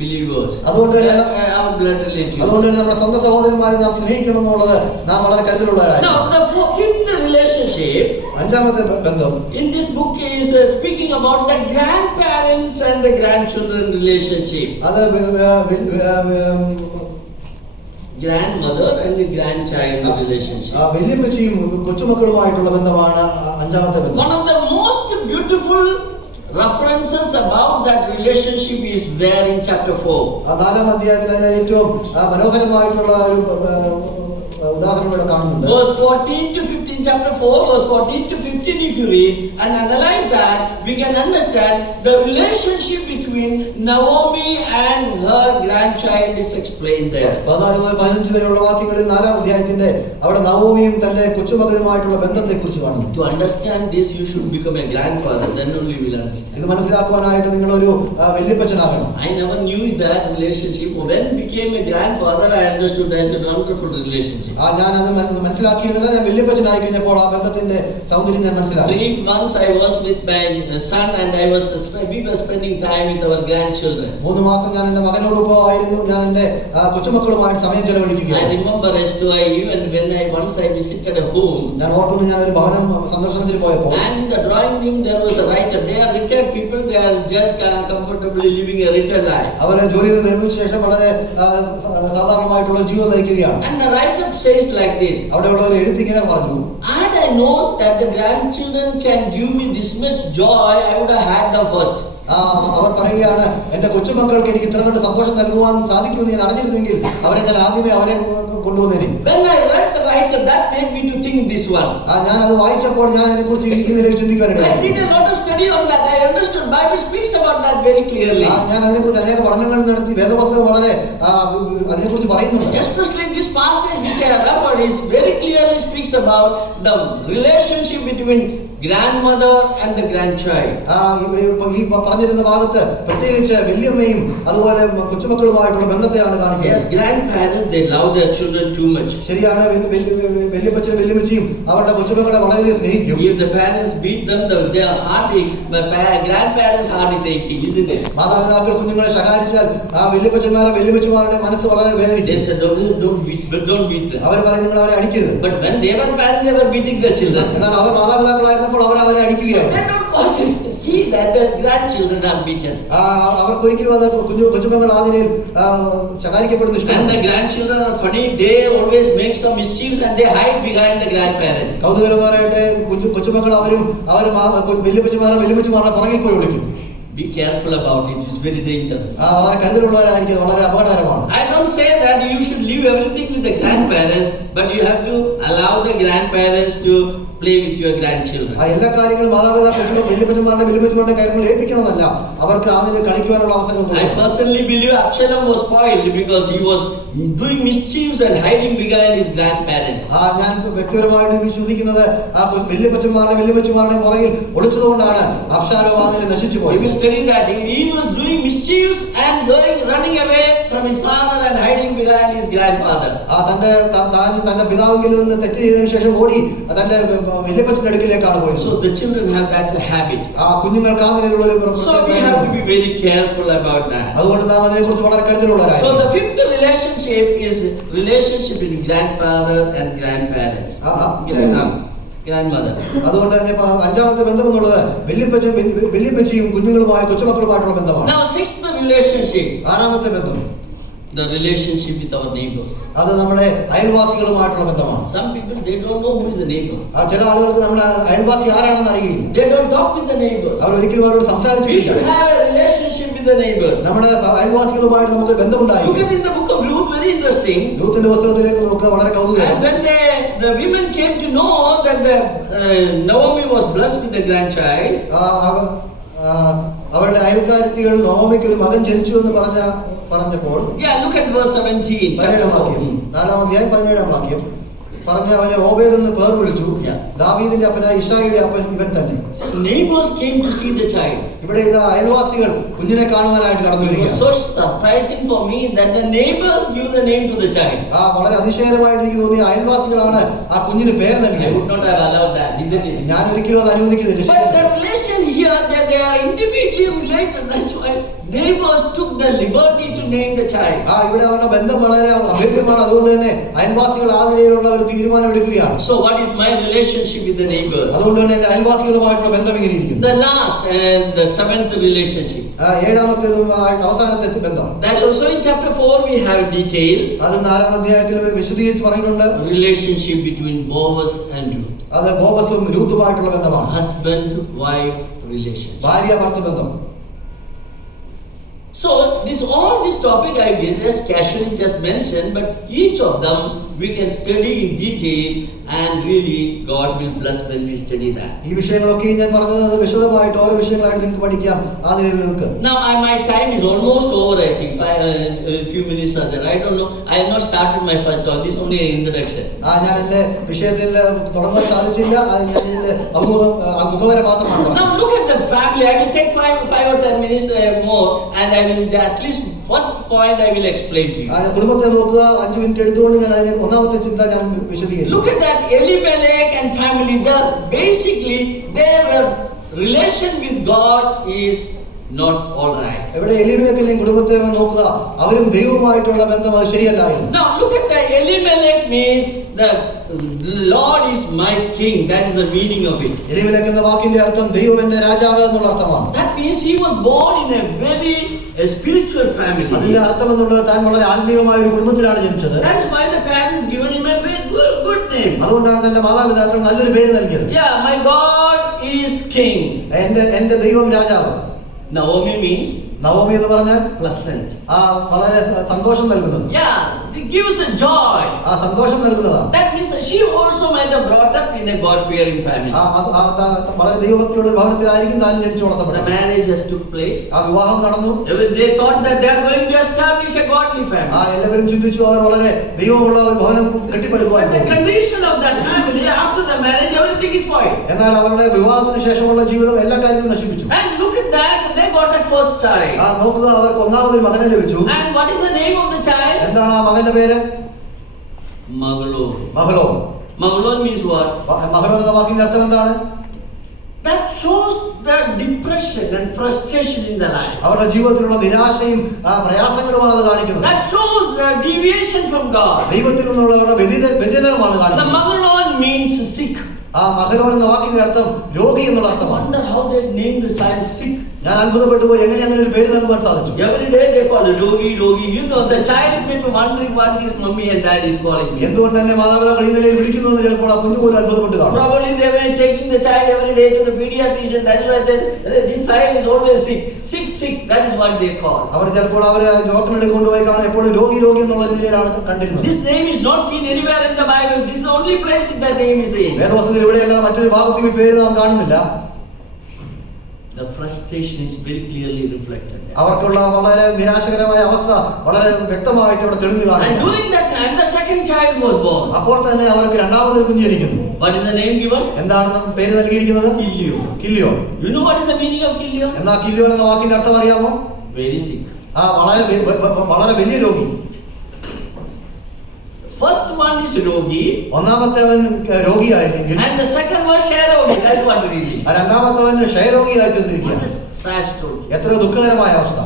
believers, അതുകൊണ്ട് തന്നെ our blood relatives. അതുകൊണ്ട് തന്നെ നമ്മുടെ സ്വന്തം സഹോദരന്മാരെ നാം സ്നേഹിക്കണം എന്നുള്ളത് നാം വളരെ കരുതലുള്ളവരാണ്. Now the fifth relationship, അഞ്ചാമത്തെ ബന്ധം in this book is speaking about the grandparents and the grandchildren relationship. അത് Grandmother and the grandchild relationship. വല്യമ്മച്ചിയും കൊച്ചുമക്കളുമായിട്ടുള്ള ബന്ധമാണ് അഞ്ചാമത്തെ ബന്ധം. One of the most beautiful references about that relationship is there in chapter 4. നാലാം അധ്യായത്തിൽ അതിലെ ഏറ്റവും മനോഹരമായിട്ടുള്ള ഒരു ഉദാഹരണം ഇവിടെ കാണുന്നുണ്ട്. Verse 14 to 15, chapter 4, verse 14 to 15. 15 if you read and analyze that, we can understand the relationship between Naomi and her grandchild is explained there. 14 മുതൽ 15 വരെയുള്ള വാക്യങ്ങളിൽ 4-ാം അധ്യായത്തിന്റെ അവിടെ നവോമിയും തന്റെ കൊച്ചുമകനുമായിട്ടുള്ള ബന്ധത്തെക്കുറിച്ച് കാണുന്നു. To understand this, you should become a grandfather, then only you will understand. ഇത് മനസ്സിലാക്കുവാനായിട്ട് നിങ്ങൾ ഒരു വല്യപ്പച്ചനാകണം. I never knew that relationship. When I became a grandfather, I understood that's a wonderful relationship. ഞാൻ അത് മനസ്സിലാക്കിയിരുന്നില്ല. ഞാൻ വല്യപ്പച്ചനായി കഴിഞ്ഞപ്പോൾ ആ ബന്ധത്തിന്റെ സൗന്ദര്യം ഞാൻ മനസ്സിലാക്കി. 3 months I was with my son and we were spending time with our grandchildren. 3 മാസം ഞാൻ എന്റെ മകനോടൊപ്പമായിരുന്നു. ഞാൻ എന്റെ കൊച്ചുമക്കളുമായിട്ട് സമയം ചെലവഴിക്കുകയായിരുന്നു. I remember even when once I visited a home. ഞാൻ ഓർക്കുന്നു, ഞാൻ ഒരു ഭവനം സന്ദർശനത്തിന് പോയപ്പോൾ And in the drawing room there was a writer. They are retired people. They are just comfortably living a retired life. അവരെ ജോലിയിൽ നിന്ന് വിരമിച്ച ശേഷം വളരെ സാധാരണമായിട്ടുള്ള ജീവിതം നയിക്കുകയാണ്. And the writer says like this. അവിടെയുള്ള ഒരു എഴുത്തിങ്ങനെ പറഞ്ഞു, Had I known that the grandchildren can give me this much joy, I would have had them first. അവർ പറയുകയാണ്, എന്റെ കൊച്ചുമക്കൾക്ക് എനിക്ക് ഇത്ര കണ്ട് സന്തോഷം നൽകുവാൻ സാധിക്കുമെന്ന് ഞാൻ അറിഞ്ഞിരുന്നെങ്കിൽ അവരെ ഞാൻ ആദ്യമേ അവരെ കൊണ്ടുവന്നേനെ. When I read the writer, that made me to think this one. ഞാൻ അത് വായിച്ചപ്പോൾ ഞാൻ അതിനെക്കുറിച്ച് ഈ നിലയിൽ ചിന്തിക്കാനിടയായി. I did a lot of study on that. I understood. Bible speaks about that very clearly. ഞാൻ അതിനെക്കുറിച്ച് അനേക പഠനങ്ങൾ നടത്തി. വേദപുസ്തകം വളരെ അതിനെക്കുറിച്ച് പറയുന്നുണ്ട്. Especially this passage which I have referred is very clearly speaks about the relationship between grandmother and the grandchild. ഈ പറഞ്ഞിരുന്ന ഭാഗത്ത് പ്രത്യേകിച്ച് വല്യമ്മയും അതുപോലെ കൊച്ചുമക്കളുമായിട്ടുള്ള ബന്ധത്തെയാണ് കാണിക്കുന്നത്. Yes, grandparents, they love their children too much. ശരിയാണ്, വല്യപ്പച്ചനും വല്യമ്മച്ചിയും അവരുടെ കൊച്ചുമക്കളെ വളരെയധികം സ്നേഹിക്കും. If the parents beat them, their heart ache. My grandparents' heart is aching, isn't it? മാതാപിതാക്കൾ കുഞ്ഞുങ്ങളെ ശകാരിച്ചാൽ ആ വല്യപ്പച്ചന്മാരെ വല്യമ്മച്ചിമാരുടെ മനസ്സ് വളരെ വേദനിക്കും. They said, don't beat them. അവർ പറയും, നിങ്ങൾ അവരെ അടിക്കരുത്. But when they were parents, they were beating their children. എന്നാൽ അവർ മാതാപിതാക്കളായിരുന്നപ്പോൾ അവരെ അടിക്കുകയാണ്. They don't want to see that the grandchildren are beaten. അവർക്ക് ഒരിക്കലും അത് കൊച്ചുമക്കൾ ആ നിലയിൽ ശകാരിക്കപ്പെടുന്ന ഇഷ്ടം. And the grandchildren are funny. They always make some mischiefs and they hide behind the grandparents. കൗതുകരമായിട്ട് കൊച്ചുമക്കൾ അവരും വല്യപ്പച്ചമാരുടെ പുറകിൽ പോയി വിളിക്കും. Be careful about it. It's very dangerous. വളരെ കരുതലുള്ളവരായിരിക്കും. വളരെ അപകടകരമാണ്. I don't say that you should leave everything with the grandparents, but you have to allow the grandparents to play with your grandchildren. എല്ലാ കാര്യങ്ങളും മാതാപിതാക്കൾ വല്യപ്പച്ചന്മാരുടെ കാര്യങ്ങൾ ഏൽപ്പിക്കണമെന്നല്ല, അവർക്ക് അതിന് കളിക്കുവാനുള്ള അവസരം കൊടുക്കണം. I personally believe Absalom was spoiled because he was doing mischiefs and hiding behind his grandparents. ഞാൻ വ്യക്തിപരമായിട്ട് വിശ്വസിക്കുന്നത് ആ വല്യപ്പച്ചന്മാരുടെ പുറകിൽ ഒളിച്ചതുകൊണ്ടാണ് അബ്ശാലോം അതിൽ നശിച്ചു പോയത്. If you study that, he was doing mischiefs and running away from his father and hiding behind his grandfather. തന്റെ പിതാവിൽ നിന്ന് തെറ്റ് ചെയ്തതിനു ശേഷം ഓടി തന്റെ വല്യപ്പച്ചന്റെ അടുക്കിലേക്കാണ് പോയത്. So the children have that habit. കുഞ്ഞുങ്ങൾക്ക് ആ നിലയിലുള്ള ഒരു So we have to be very careful about that. അതുകൊണ്ട് നാം അതിനെക്കുറിച്ച് വളരെ കരുതലുള്ളവരാണ്. So the fifth relationship is relationship between grandfather and grandparents. Grandmother. അതുകൊണ്ട് തന്നെ അഞ്ചാമത്തെ ബന്ധം എന്നുള്ളത് വല്യപ്പച്ചിയും കുഞ്ഞുങ്ങളുമായ കൊച്ചുമക്കളുമായിട്ടുള്ള ബന്ധമാണ്. Now sixth relationship. ആറാമത്തെ ബന്ധം the relationship with our neighbors. അത് നമ്മുടെ അയൽവാസികളുമായിട്ടുള്ള ബന്ധമാണ്. Some people, they don't know who is the neighbor. ചില ആളുകൾക്ക് നമ്മുടെ അയൽവാസി ആരാണെന്ന് അറിയില്ല. They don't talk with the neighbors. അവർ ഒരിക്കലും അവരോട് സംസാരിച്ചിട്ടില്ല. We should have a relationship with the neighbors. നമ്മുടെ അയൽവാസികളുമായിട്ട് നമുക്ക് ബന്ധമുണ്ടായി. Look at in the book of Ruth, very interesting. രൂത്തിന്റെ പുസ്തകത്തിലേക്ക് നോക്കുക, വളരെ കൗതുകം. And when the women came to know that Naomi was blessed with a grandchild, അവരുടെ അയൽക്കാരികൾ നവോമിക്ക് ഒരു മകൻ ജനിച്ചു എന്ന് പറഞ്ഞപ്പോൾ, look at verse 17. 17 വാക്യം, 4-ാം അധ്യായം 17-ാം വാക്യം. പറഞ്ഞ അവനെ ഓബേദ് എന്ന് പേർ വിളിച്ചു. ദാവീദിന്റെ അപ്പനായ ഇശായിയുടെ അപ്പൻ ഇവൻ തന്നെ. Neighbors came to see the child. ഇവിടെ ഇത് അയൽവാസികൾ കുഞ്ഞിനെ കാണുവാനായിട്ട് കടന്നു വരികയാണ്. It was so surprising for me that the neighbors give the name to the child. വളരെ അതിശയകരമായിട്ട് എനിക്ക് തോന്നി അയൽവാസികളാണ് ആ കുഞ്ഞിന് പേര് നൽകിയത്. I would not have allowed that, isn't it? ഞാൻ ഒരിക്കലും അത് അനുവദിക്കുന്നില്ല. But the relation here, they are intimately related. That's why neighbors took the liberty to name the child. ഇവിടെ അവരുടെ ബന്ധം വളരെ അഭേദ്യമാണ്. അതുകൊണ്ട് തന്നെ അയൽവാസികൾ ആ നിലയിലുള്ള ഒരു തീരുമാനം എടുക്കുകയാണ്. So what is my relationship with the neighbors? അതുകൊണ്ട് തന്നെ എന്റെ അയൽവാസികളുമായിട്ടുള്ള ബന്ധം എങ്ങനെ ഇരിക്കുന്നു? The last and the seventh relationship. ഏഴാമത്തേതും അവസാനത്തെ ബന്ധം. That also in chapter 4 we have detail. അത് 4-ാം അധ്യായത്തിൽ വിശദീകരിച്ച് പറയുന്നുണ്ട്. Relationship between Boaz and Ruth. അത് ബോവസും രൂത്തുമായിട്ടുള്ള ബന്ധമാണ്. Husband wife relationship. ഭാര്യ ഭർത്തൃ ബന്ധം. So all this topic I just casually just mentioned, but each of them we can study in detail, and really God will bless when we study that. ഈ വിഷയങ്ങളൊക്കെ ഞാൻ പറഞ്ഞത് വിശദമായിട്ട് ഓരോ വിഷയങ്ങളായിട്ട് നിങ്ങൾക്ക് പഠിക്കാം ആ നിലയിൽ നിങ്ങൾക്ക്. Now my time is almost over. I think a few minutes are there. I don't know. I have not started my first talk. This is only an introduction. ഞാൻ എന്റെ വിഷയത്തിൽ തുടങ്ങാൻ സാധിച്ചില്ല. ഞാൻ ഇതിന്റെ മുഖവര മാത്രമാണ്. Now look at the family. I will take 5 or 10 minutes more, and I will at least first point I will explain to you. കുടുംബത്തെ നോക്കുക. 5 മിനിറ്റ് എടുത്തുകൊണ്ട് ഞാൻ അതിനെ ഒന്നാമത്തെ ചിന്ത ഞാൻ വിശദീകരിക്കും. Look at that Elimelech and family. Basically their relation with God is not all right. ഇവിടെ എലിമേലെക്കിനെയും കുടുംബത്തെ നോക്കുക. അവരും ദൈവവുമായിട്ടുള്ള ബന്ധം അത് ശരിയല്ലായിരുന്നു. Now look at the Elimelech means the Lord is my king. That is the meaning of it. എലിമേലെക്ക് എന്ന വാക്കിന്റെ അർത്ഥം ദൈവം എന്റെ രാജാവ് എന്നുള്ള അർത്ഥമാണ്. That means he was born in a very spiritual family. അതിന്റെ അർത്ഥം എന്നുള്ളത് താൻ വളരെ ആത്മീയമായ ഒരു കുടുംബത്തിലാണ് ജനിച്ചത്. That is why the parents given him a very good name. അതുകൊണ്ടാണ് തന്റെ മാതാപിതാക്കൾ നല്ലൊരു പേര് നൽകിയത്. Yeah, my God is king. എന്റെ ദൈവം രാജാവ്. Naomi means നവോമി എന്ന് പറഞ്ഞാൽ pleasant. വളരെ സന്തോഷം നൽകുന്നത്. Yeah, it gives a joy. സന്തോഷം നൽകുന്നതാണ്. That means she also might have brought up in a God-fearing family. വളരെ ദൈവഭക്തിയുള്ള ഭവനത്തിലായിരിക്കും താൻ ജനിച്ചു വളർത്തപ്പെട്ടത്. The marriage has took place. വിവാഹം നടന്നു. They thought that they are going to establish a godly family. എല്ലാവരും ചിന്തിച്ചു അവർ വളരെ ദൈവമുള്ള ഒരു ഭവനം കെട്ടിപ്പടുക്കുവാൻ. But the condition of that family after the marriage, everything is spoiled. എന്നാൽ അവരുടെ വിവാഹത്തിന് ശേഷമുള്ള ജീവിതം എല്ലാ കാര്യങ്ങളും നശിപ്പിച്ചു. And look at that, they got a first child. നോക്കുക അവർക്ക് ഒന്നാമതൊരു മകനെ ലഭിച്ചു. And what is the name of the child? എന്താണ് ആ മകന്റെ പേര്? Maglon. മഹലോൻ. Maglon means what? മഹലോൻ എന്ന വാക്കിന്റെ അർത്ഥം എന്താണ്? That shows the depression and frustration in the life. അവരുടെ ജീവിതത്തിലുള്ള നിരാശയും പ്രയാസങ്ങളുമാണ് അത് കാണിക്കുന്നത്. That shows the deviation from God. ദൈവത്തിൽ നിന്നുള്ള വ്യതിചലനമാണ് കാണിക്കുന്നത്. The Maglon means sick. മഹലോൻ എന്ന വാക്കിന്റെ അർത്ഥം രോഗി എന്നുള്ള അർത്ഥമാണ്. Wonder how they named the child sick. ഞാൻ അത്ഭുതപ്പെട്ടു പോയി എങ്ങനെ അങ്ങനെ ഒരു പേര് നൽകുവാൻ സാധിച്ചു. Every day they call it Rogi. You know, the child may be wondering what his mommy and dad is calling me. എന്തുകൊണ്ട് എന്നെ മാതാപിതാക്കൾ ഈ നിലയിൽ വിളിക്കുന്നു എന്ന് ചിലപ്പോൾ ആ കുഞ്ഞു പോലും അത്ഭുതപ്പെട്ടു കാണും. Probably they were taking the child every day to the pediatrician. That is why this child is always sick. That is what they call. അവർ ചിലപ്പോൾ അവരെ ഡോക്ടറിനെ കൊണ്ടുപോയി കാണാൻ എപ്പോഴും രോഗി എന്നുള്ള രീതിയിലാണ് കണ്ടിരുന്നത്. This name is not seen anywhere in the Bible. This is the only place that name is seen. വേദപുസ്തകത്തിൽ ഇവിടെയല്ല മറ്റൊരു ഭാഗത്തും ഈ പേര് നാം കാണുന്നില്ല. The frustration is very clearly reflected there. അവർക്കുള്ള വളരെ നിരാശകരമായ അവസ്ഥ വളരെ വ്യക്തമായിട്ട് ഇവിടെ തെളിഞ്ഞു And കാണുന്നു. during that time the second child was born. അപ്പോൾ തന്നെ അവർക്ക് രണ്ടാമതൊരു കുഞ്ഞ് ജനിക്കുന്നു. What is the name given? എന്താണ് പേര് നൽകിയിരിക്കുന്നത്? കില്ലിയോ. You know what is the meaning of Kilio? എന്നാ കില്ലിയോ എന്ന വാക്കിന്റെ അർത്ഥം അറിയാമോ? Very sick. വളരെ വലിയ രോഗി. First one is Rogi. ഒന്നാമത്തേവൻ രോഗിയായിരിക്കും. And the second was Sharogi. That's what it is. രണ്ടാമത്തവൻ ക്ഷയരോഗിയായി തീർന്നിരിക്കുകയാണ്. What a sad story. എത്ര ദുഃഖകരമായ അവസ്ഥ.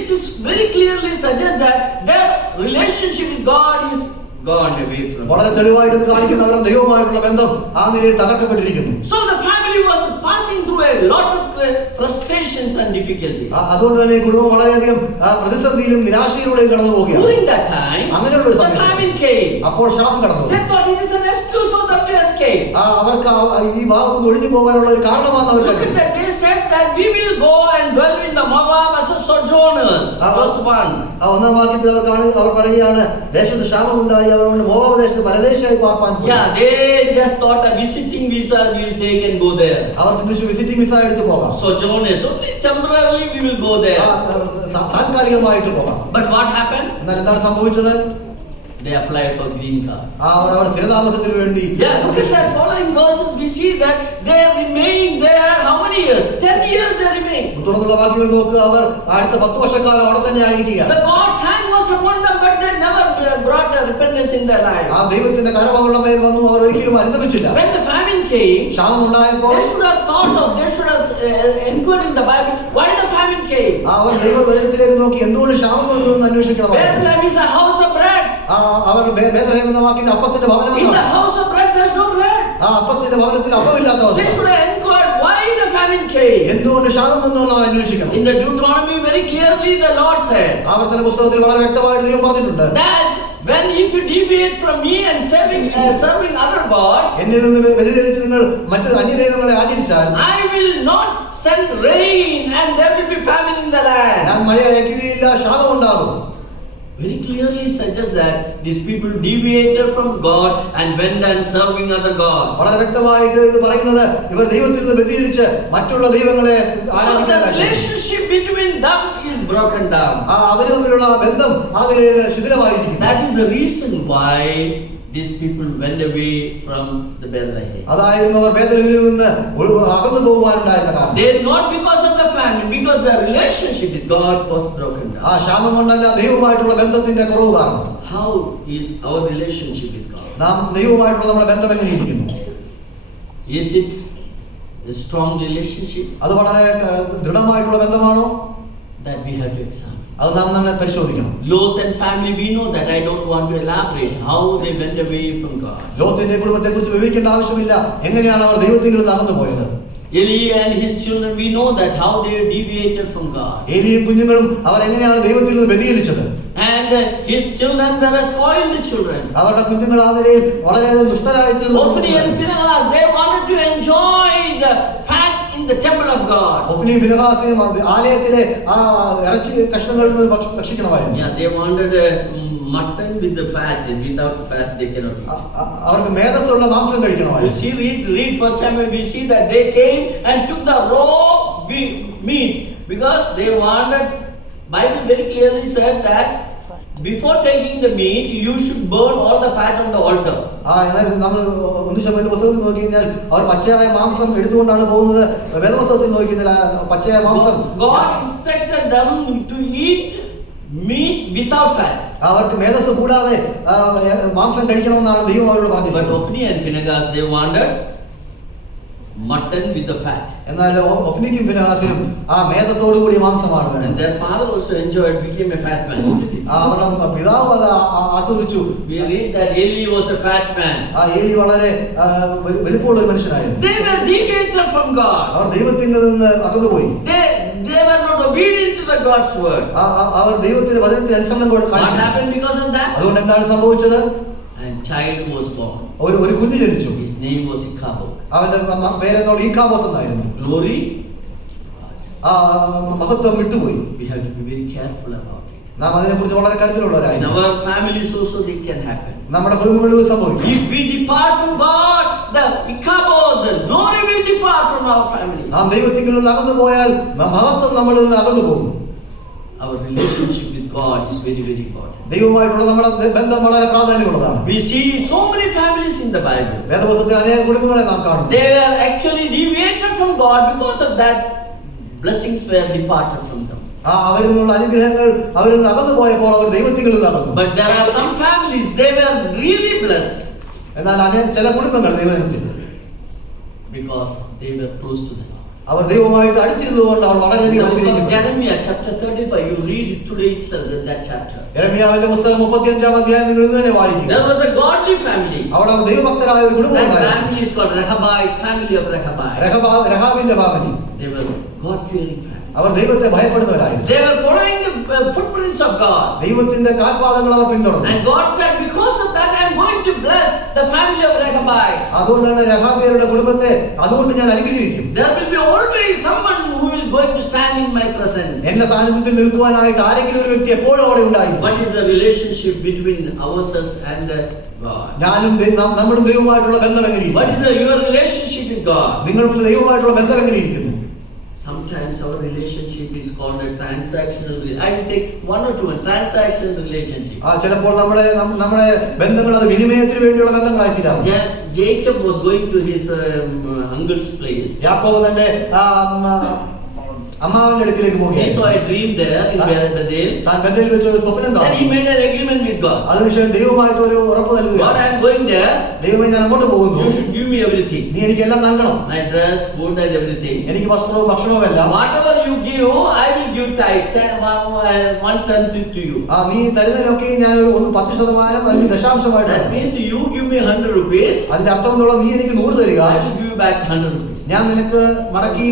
It is very clearly suggests that their relationship with God is gone away from them. വളരെ തെളിവായിട്ട് ഇത് കാണിക്കുന്ന അവരുടെ ദൈവവുമായിട്ടുള്ള ബന്ധം ആ നിലയിൽ തകർക്കപ്പെട്ടിരിക്കുന്നു. So the family was passing through a lot of frustrations and difficulties. അതുകൊണ്ട് തന്നെ കുടുംബം വളരെയധികം പ്രതിസന്ധിയിലും നിരാശയിലൂടെയും കടന്നു പോവുകയാണ്. During that time, അങ്ങനെയുള്ള ഒരു the സമയത്ത് famine came. അപ്പോൾ ശാപം കടന്നു. They thought it is an excuse for them to escape. അവർക്ക് ഈ ഭാഗത്തുനിന്ന് ഒഴിഞ്ഞു പോകാനുള്ള ഒരു കാരണമാണ് അവർ Look at that. They said that we will go and dwell in the Moab as a sojourners. Verse 1. ഒന്നാം വാക്യത്തിൽ അവർ പറയുകയാണ് ദേശത്ത് ശാപമുണ്ടായി അവരോട് മോവാബ് ദേശത്ത് പരദേശമായി പാർപ്പാൻ. Yeah, they just thought a visiting visa we will take and go there. അവർ ചിന്തിച്ചു വിസിറ്റിംഗ് വിസ എടുത്ത് പോകാം. Sojourners, only temporarily we will go there. താൽക്കാലികമായിട്ട് പോകാം. But what happened? എന്നാൽ എന്താണ് സംഭവിച്ചത്? They applied for green card. അവർ സ്ഥിരതാമസത്തിന് വേണ്ടി. Yeah, look at that following verses. We see that they remained there how many years? 10 years they remained. തുടർന്നുള്ള വാക്യങ്ങൾ നോക്കുക. അവർ അടുത്ത 10 വർഷക്കാലം അവിടെ തന്നെ ആയിരിക്കുകയാണ്. The God's hand was upon them, but they never brought the repentance in their lives. ദൈവത്തിന്റെ കരം അവരുടെ മേൽ വന്നു. അവർ ഒരിക്കലും അനുദപിച്ചില്ല. When the famine came, ക്ഷാമം ഉണ്ടായപ്പോൾ they should have inquired in the Bible why the famine came. അവർ ദൈവവചനത്തിലേക്ക് നോക്കി എന്തുകൊണ്ട് ക്ഷാമം വന്നു എന്ന് അന്വേഷിക്കണം. Bethlehem is a house of bread. അവർ ബേത്ലഹേം എന്ന വാക്കിന്റെ അപ്പത്തിന്റെ ഭവനം. In the house of bread there is no bread. അപ്പത്തിന്റെ ഭവനത്തിൽ അപ്പമില്ലാത്ത അവസ്ഥ. They should have inquired why the famine came. എന്തുകൊണ്ട് ക്ഷാമം വന്നു എന്ന് അന്വേഷിക്കണം. In the Deuteronomy very clearly the Lord said ആവർത്തന പുസ്തകത്തിൽ വളരെ വ്യക്തമായിട്ട് ദൈവം പറഞ്ഞിട്ടുണ്ട് that when if you deviate from me and serving other gods, എന്നിൽ നിന്ന് വ്യതിചലിച്ച് നിങ്ങൾ മറ്റു അന്യദൈവങ്ങളെ ആചരിച്ചാൽ I will not send rain and there will be famine in the land. ഞാൻ മഴ അയക്കുകയില്ല, ശാപമുണ്ടാകും. Very clearly suggests that these people deviated from God and went and serving other gods. വളരെ വ്യക്തമായിട്ട് ഇത് പറയുന്നത് ഇവർ ദൈവത്തിൽ നിന്ന് വ്യതിചലിച്ച് മറ്റുള്ള ദൈവങ്ങളെ So the ആരാധിക്കാൻ relationship between them is broken down. അവർ തമ്മിലുള്ള ബന്ധം ആ നിലയിൽ ശിഥിലമായിരിക്കുന്നു. That is the reason why these people went away from the Bethlehem. അതായിരുന്നു അവർ ബേഥലേമിൽ നിന്ന് അകന്നു പോകുവാനുണ്ടായിരുന്ന കാരണം. They not because of the famine, because their relationship with God was broken down. ആ ക്ഷാമം കൊണ്ടല്ല, ദൈവവുമായിട്ടുള്ള ബന്ധത്തിന്റെ കുറവ് കാരണം. How is our relationship with God? നാം ദൈവവുമായിട്ടുള്ള നമ്മുടെ ബന്ധം എങ്ങനെയിരിക്കുന്നു? Is it a strong relationship? അത് വളരെ ദൃഢമായിട്ടുള്ള ബന്ധമാണോ? That we have to examine. അത് നാം നമ്മളെ പരിശോധിക്കണം. Lot and family, we know that. I don't want to elaborate how they went away from God. ലോത്തിന്റെ കുടുംബത്തെ കുറിച്ച് വിവരിക്കേണ്ട ആവശ്യമില്ല, എങ്ങനെയാണ് അവർ ദൈവത്തിൽ നിന്ന് അകന്നു പോയത്. Eli and his children, we know that how they deviated from God. ഏലിയും കുഞ്ഞുങ്ങളും അവർ എങ്ങനെയാണ് ദൈവത്തിൽ നിന്ന് വ്യതിചലിച്ചത്. And his children were spoiled children. അവരുടെ കുഞ്ഞുങ്ങൾ ആ നിലയിൽ വളരെയധികം ദുഷ്ടരായി തീർന്നു. Hophni and Phinehas, they wanted to enjoy the fat in the temple of God. ഹോഫ്നിയും ഫിനെഹാസിനും ആലയത്തിലെ ആ ഇറച്ചി കഷ്ണങ്ങളിൽ നിന്ന് ഭക്ഷിക്കണമായിരുന്നു. Yeah, they wanted mutton with the fat. Without fat, they cannot eat. അവർക്ക് മേധസ്സുള്ള മാംസം You കഴിക്കണമായിരുന്നു. see, read First Samuel. We see that they came and took the raw meat because they wanted. Bible very clearly said that before taking the meat, you should burn all the fat on the altar. എന്നാൽ നമ്മൾ 1 ശമൂവേൽ പുസ്തകത്തിൽ നോക്കി കഴിഞ്ഞാൽ അവർ പച്ചയായ മാംസം എടുത്തുകൊണ്ടാണ് പോകുന്നത്. വേദപുസ്തകത്തിൽ നോക്കി കഴിഞ്ഞാൽ പച്ചയായ മാംസം God instructed them to eat meat without fat. അവർക്ക് മേധസ് കൂടാതെ മാംസം കഴിക്കണമെന്നാണ് ദൈവം അവരോട് But പറഞ്ഞത്. Hophni and Phinehas, they wanted mutton with the fat. എന്നാൽ ഹോഫ്നിക്കും ഫിനെഹാസിനും ആ മേധസ്സോട് കൂടിയ മാംസമാണ് And വേണ്ടത്. their father also enjoyed, became a fat man. അവരുടെ പിതാവ് അത് ആസ്വദിച്ചു. We read that Eli was a fat man. ആ ഏലി വളരെ വലിപ്പമുള്ള ഒരു മനുഷ്യനായിരുന്നു. They were deviated from God. അവർ ദൈവത്തിൽ നിന്ന് അകന്നുപോയി. They were not obedient to the God's word. അവർ ദൈവത്തിന്റെ വചനത്തിന് അനുസരണം What കാണിച്ചു. happened because of that? അതുകൊണ്ട് എന്താണ് സംഭവിച്ചത്? And child was born. ഒരു കുഞ്ഞ് ജനിച്ചു. His name was Ichabod. അവന്റെ പേരെന്നുള്ള ഈക്കാബോത്ത് എന്നായിരുന്നു. Glory. ആ മഹത്വം വിട്ടുപോയി. We have to be very careful about it. നാം അതിനെക്കുറിച്ച് വളരെ In കരുതലുള്ളവരായിരുന്നു. our families also they can happen. നമ്മുടെ കുടുംബങ്ങളിൽ സംഭവിക്കും. If we depart from God, the Ichabod, the glory will depart from our family. നാം ദൈവത്തിൽ നിന്ന് അകന്നു പോയാൽ മഹത്വം നമ്മളിൽ നിന്ന് അകന്നു പോകും. Our relationship with God is very, very important. ദൈവവുമായിട്ടുള്ള നമ്മുടെ ബന്ധം വളരെ പ്രാധാന്യമുള്ളതാണ്. We see so many families in the Bible. വേദപുസ്തകത്തിൽ അനേക കുടുംബങ്ങളെ നാം കാണുന്നു. They were actually deviated from God because of that. Blessings were departed from them. അവരിൽ നിന്നുള്ള അനുഗ്രഹങ്ങൾ അവരിൽ നിന്ന് അകന്നു പോയപ്പോൾ അവർ ദൈവത്തിൽ നിന്ന് അകന്നു. But there are some families, they were really blessed എന്നാൽ ചില കുടുംബങ്ങൾ ദൈവത്തിൽ because they were close to the Lord. അവർ ദൈവവുമായിട്ട് അടുത്തിരുന്നതുകൊണ്ട് അവർ വളരെയധികം അനുഗ്രഹിക്കപ്പെട്ടു. Jeremiah chapter 35, you read it today itself, that chapter. യെരമ്യാവിന്റെ പുസ്തകം 35-ാം അധ്യായം നിങ്ങൾ ഇന്ന് തന്നെ വായിക്കുക. There was a godly family. അവിടെ ദൈവഭക്തരായ ഒരു കുടുംബം That ഉണ്ടായിരുന്നു. family is called Rehabites, family of Rehabites. രഹാബിന്റെ family. They were God-fearing family. അവർ ദൈവത്തെ ഭയപ്പെടുന്നവരായിരുന്നു. They were following the footprints of God. ദൈവത്തിന്റെ കാൽപാദങ്ങൾ അവർ പിന്തുടർന്നു. And God said, because of that I am going to bless the family of Rehabites. അതുകൊണ്ടാണ് രഹാബിയരുടെ കുടുംബത്തെ അതുകൊണ്ട് ഞാൻ അനുഗ്രഹിക്കും. There will be always someone who will going to stand in my presence. എന്റെ സാന്നിധ്യത്തിൽ നിൽക്കുവാനായിട്ട് ആരെങ്കിലും ഒരു വ്യക്തി എപ്പോഴും അവിടെ ഉണ്ടായിരിക്കും. What is the relationship between ourselves and God? നമ്മളും ദൈവവുമായിട്ടുള്ള ബന്ധം എങ്ങനെയിരിക്കും? What is your relationship with God? നിങ്ങളുടെ ദൈവവുമായിട്ടുള്ള ബന്ധം എങ്ങനെയിരിക്കുന്നു? Sometimes our relationship is called a transactional. I will take one or two transactional relationship. ചിലപ്പോൾ നമ്മുടെ ബന്ധങ്ങൾ അത് വിനിമയത്തിന് വേണ്ടിയുള്ള ബന്ധങ്ങളായി തീരാം. Jacob was going to his uncle's place. യാക്കോബ് തന്റെ അമ്മാവന്റെ അടുക്കിലേക്ക് He പോകുകയാണ്. saw a dream there in Bethel. താൻ ബethel വെച്ച് ഒരു സ്വപ്നം Then കാണുന്നു. he made an agreement with God. അതിനുശേഷം ദൈവമായിട്ട് ഒരു ഉറപ്പ് God, നൽകുകയാണ്. I am going there. ദൈവമേ ഞാൻ അങ്ങോട്ട് പോകുന്നു. You should give me everything. നീ എനിക്ക് എല്ലാം നൽകണം. My dress, food, and everything. എനിക്ക് വസ്ത്രവും ഭക്ഷണവും എല്ലാം. Whatever you give, I will give tithe, 1/10 to you. നീ തരുന്നതിനൊക്കെ ഞാൻ ഒരു 10% അതിന് ദശാംശമായിട്ട് That means you give me 100 rupees. അതിന്റെ അർത്ഥം എന്നുള്ള നീ എനിക്ക് 100 തരിക. I will give you back 100 rupees. ഞാൻ നിനക്ക് മടക്കി.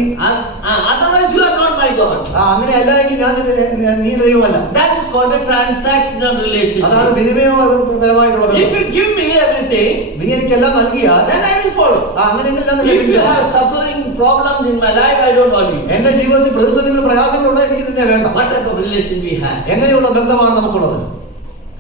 Otherwise you are not my my God. അങ്ങനെ അല്ല എങ്കിൽ നീ ദൈവമല്ല. That is called a transactional അതാണ് relationship. വിനിമയപരമായിട്ടുള്ള If you give me everything, നീ എനിക്കെല്ലാം നൽകിയാൽ then I will follow. അങ്ങനെയെങ്കിൽ ഞാൻ നിന്നെ If you പിന്തുടരും. have suffering problems in my life, I don't want you. എന്റെ ജീവിതത്തിൽ പ്രതിസന്ധികളും പ്രയാസങ്ങളുണ്ട്, എനിക്ക് നിന്നെ വേണ്ട. What type of relation we have? എങ്ങനെയുള്ള ബന്ധമാണ് നമുക്കുള്ളത്?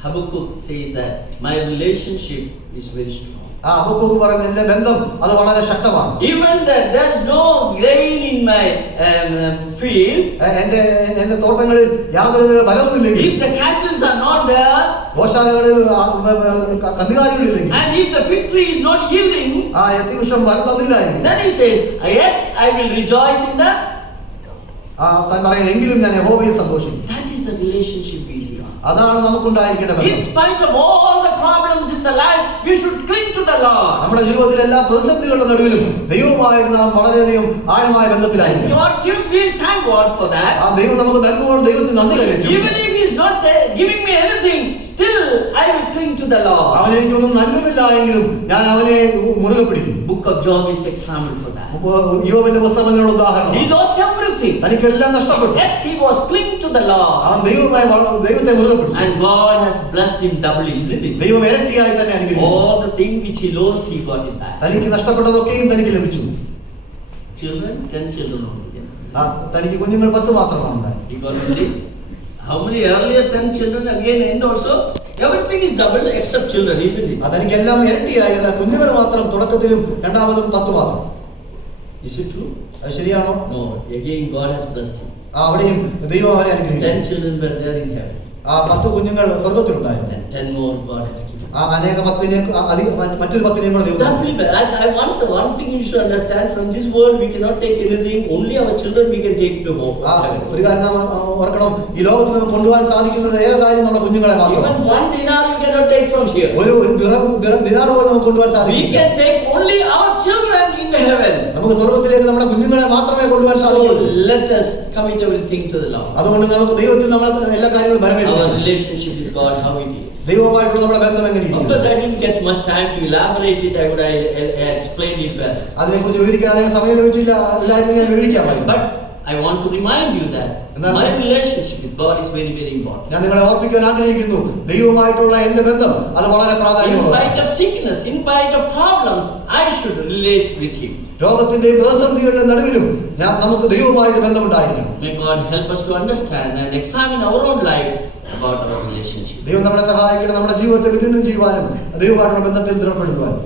Habakkuk says that my relationship is very strong. Habakkuk പറയുന്നത് എന്റെ ബന്ധം അത് വളരെ ശക്തമാണ്. Even that there is no grain in my field, എന്റെ തോട്ടങ്ങളിൽ യാതൊരു ഫലവുമില്ലെങ്കിൽ, if the cattle are not there, ഗോശാലകളിൽ കന്നുകാലികളില്ലെങ്കിൽ, and if the fig tree is not yielding, യത്തിവൃക്ഷം ഫലം തന്നില്ല എങ്കിൽ, then he says, yet I will rejoice in the. താൻ പറയുന്നത് എങ്കിലും ഞാൻ യഹോവയിൽ സന്തോഷിക്കും. That is the relationship we have. അതാണ് നമുക്കുണ്ടായിരിക്കേണ്ട ബന്ധം. In spite of all the problems in the life, we should cling to the Lord. നമ്മുടെ ജീവിതത്തിലെ എല്ലാ പ്രതിസന്ധികളുടെ നടുവിലും ദൈവവുമായിട്ട് നാം വളരെയധികം ആഴമായ ബന്ധത്തിലായിരിക്കും. God gives, we'll thank God for that. ദൈവം നമുക്ക് നൽകുമ്പോൾ ദൈവത്തിന് നന്ദി കരയറ്റും. Even if He is not giving me anything, still I will cling to the Lord. അവൻ എനിക്കൊന്നും നൽകുന്നില്ല എങ്കിലും ഞാൻ അവനെ മുറുകെ പിടിക്കും. Book of Job is example for that. യോബിന്റെ പുസ്തകം അതിനുള്ള ഉദാഹരണം. He lost everything. തനിക്കെല്ലാം നഷ്ടപ്പെട്ടു. Yet he was clinging to the Lord. അവൻ ദൈവത്തെ മുറുകെ പിടിച്ചു. And God has blessed him doubly, isn't it? ദൈവം ഇരട്ടിയായി തന്നെ അനുഗ്രഹിച്ചു. All the things which he lost, he got it back. തനിക്ക് നഷ്ടപ്പെട്ടതൊക്കെയും തനിക്ക് ലഭിച്ചു. Children, 10 children only. തനിക്ക് കുഞ്ഞുങ്ങൾ 10 മാത്രമാണ് ഉണ്ടായത്. He got only how many earlier 10 children again and also everything is double except children, isn't it? തനിക്കെല്ലാം ഇരട്ടിയായി. കുഞ്ഞുങ്ങൾ മാത്രം തുടക്കത്തിലും രണ്ടാമതും 10 മാത്രം. Is it true? അത് ശരിയാണോ? No. Again God has blessed him. അവിടെയും ദൈവം അവനെ അനുഗ്രഹിച്ചു. 10 children were there in heaven. 10 കുഞ്ഞുങ്ങൾ സ്വർഗ്ഗത്തിലുണ്ടായിരുന്നു. And 10 more God has given. അനേക 10 മറ്റൊരു 10 കൂടെ ദൈവം. I want one thing you should understand, from this world we cannot take anything, only our children we can take to home. ഒരു കാര്യം നാം ഓർക്കണം, ഈ ലോകത്തിൽ നമുക്ക് കൊണ്ടുപോകാൻ സാധിക്കുന്ന ഏക കാര്യം നമ്മുടെ കുഞ്ഞുങ്ങളെ മാത്രമാണ്. Even 1 dinar you cannot take from here. ഒരു ദിനാർ പോലും നമുക്ക് കൊണ്ടുപോകാൻ We സാധിക്കില്ല. can take only our children in the heaven. നമുക്ക് സ്വർഗ്ഗത്തിലേക്ക് നമ്മുടെ കുഞ്ഞുങ്ങളെ മാത്രമേ കൊണ്ടുപോകാൻ So സാധിക്കൂ. let us commit everything to the Lord. അതുകൊണ്ട് നമുക്ക് ദൈവത്തിൽ നമ്മൾ എല്ലാ കാര്യങ്ങളും Our ബലപ്പെടുത്തണം. relationship with God, how it is. ദൈവവുമായിട്ടുള്ള നമ്മുടെ ബന്ധം Of എങ്ങനെയിരിക്കും? course, I didn't get much time to elaborate it. I would explain it well. അതിനെക്കുറിച്ച് വിവരിക്കാൻ അധികം സമയം ലഭിച്ചില്ല, എല്ലാവരും ഞാൻ വിവരിക്കാമായിരുന്നു. But I want to remind you that my relationship with God is very, very important. ഞാൻ നിങ്ങളെ ഓർപ്പിക്കാൻ ആഗ്രഹിക്കുന്നു, ദൈവവുമായിട്ടുള്ള എന്റെ ബന്ധം അത് വളരെ In പ്രാധാന്യമുള്ളതാണ്. spite of sickness, in spite of problems, I should relate with Him. രോഗത്തിന്റെയും പ്രതിസന്ധികളുടെ നടുവിലും നമുക്ക് ദൈവവുമായിട്ട് ബന്ധമുണ്ടായിരിക്കണം. May God help us to understand and examine our own life about our relationship. ദൈവം നമ്മളെ സഹായിക്കണം, നമ്മുടെ ജീവിതത്തെ വിചിന്തനം ചെയ്യുവാനും ദൈവമായിട്ടുള്ള ബന്ധത്തിൽ ദൃഢപ്പെടുത്തുവാനും.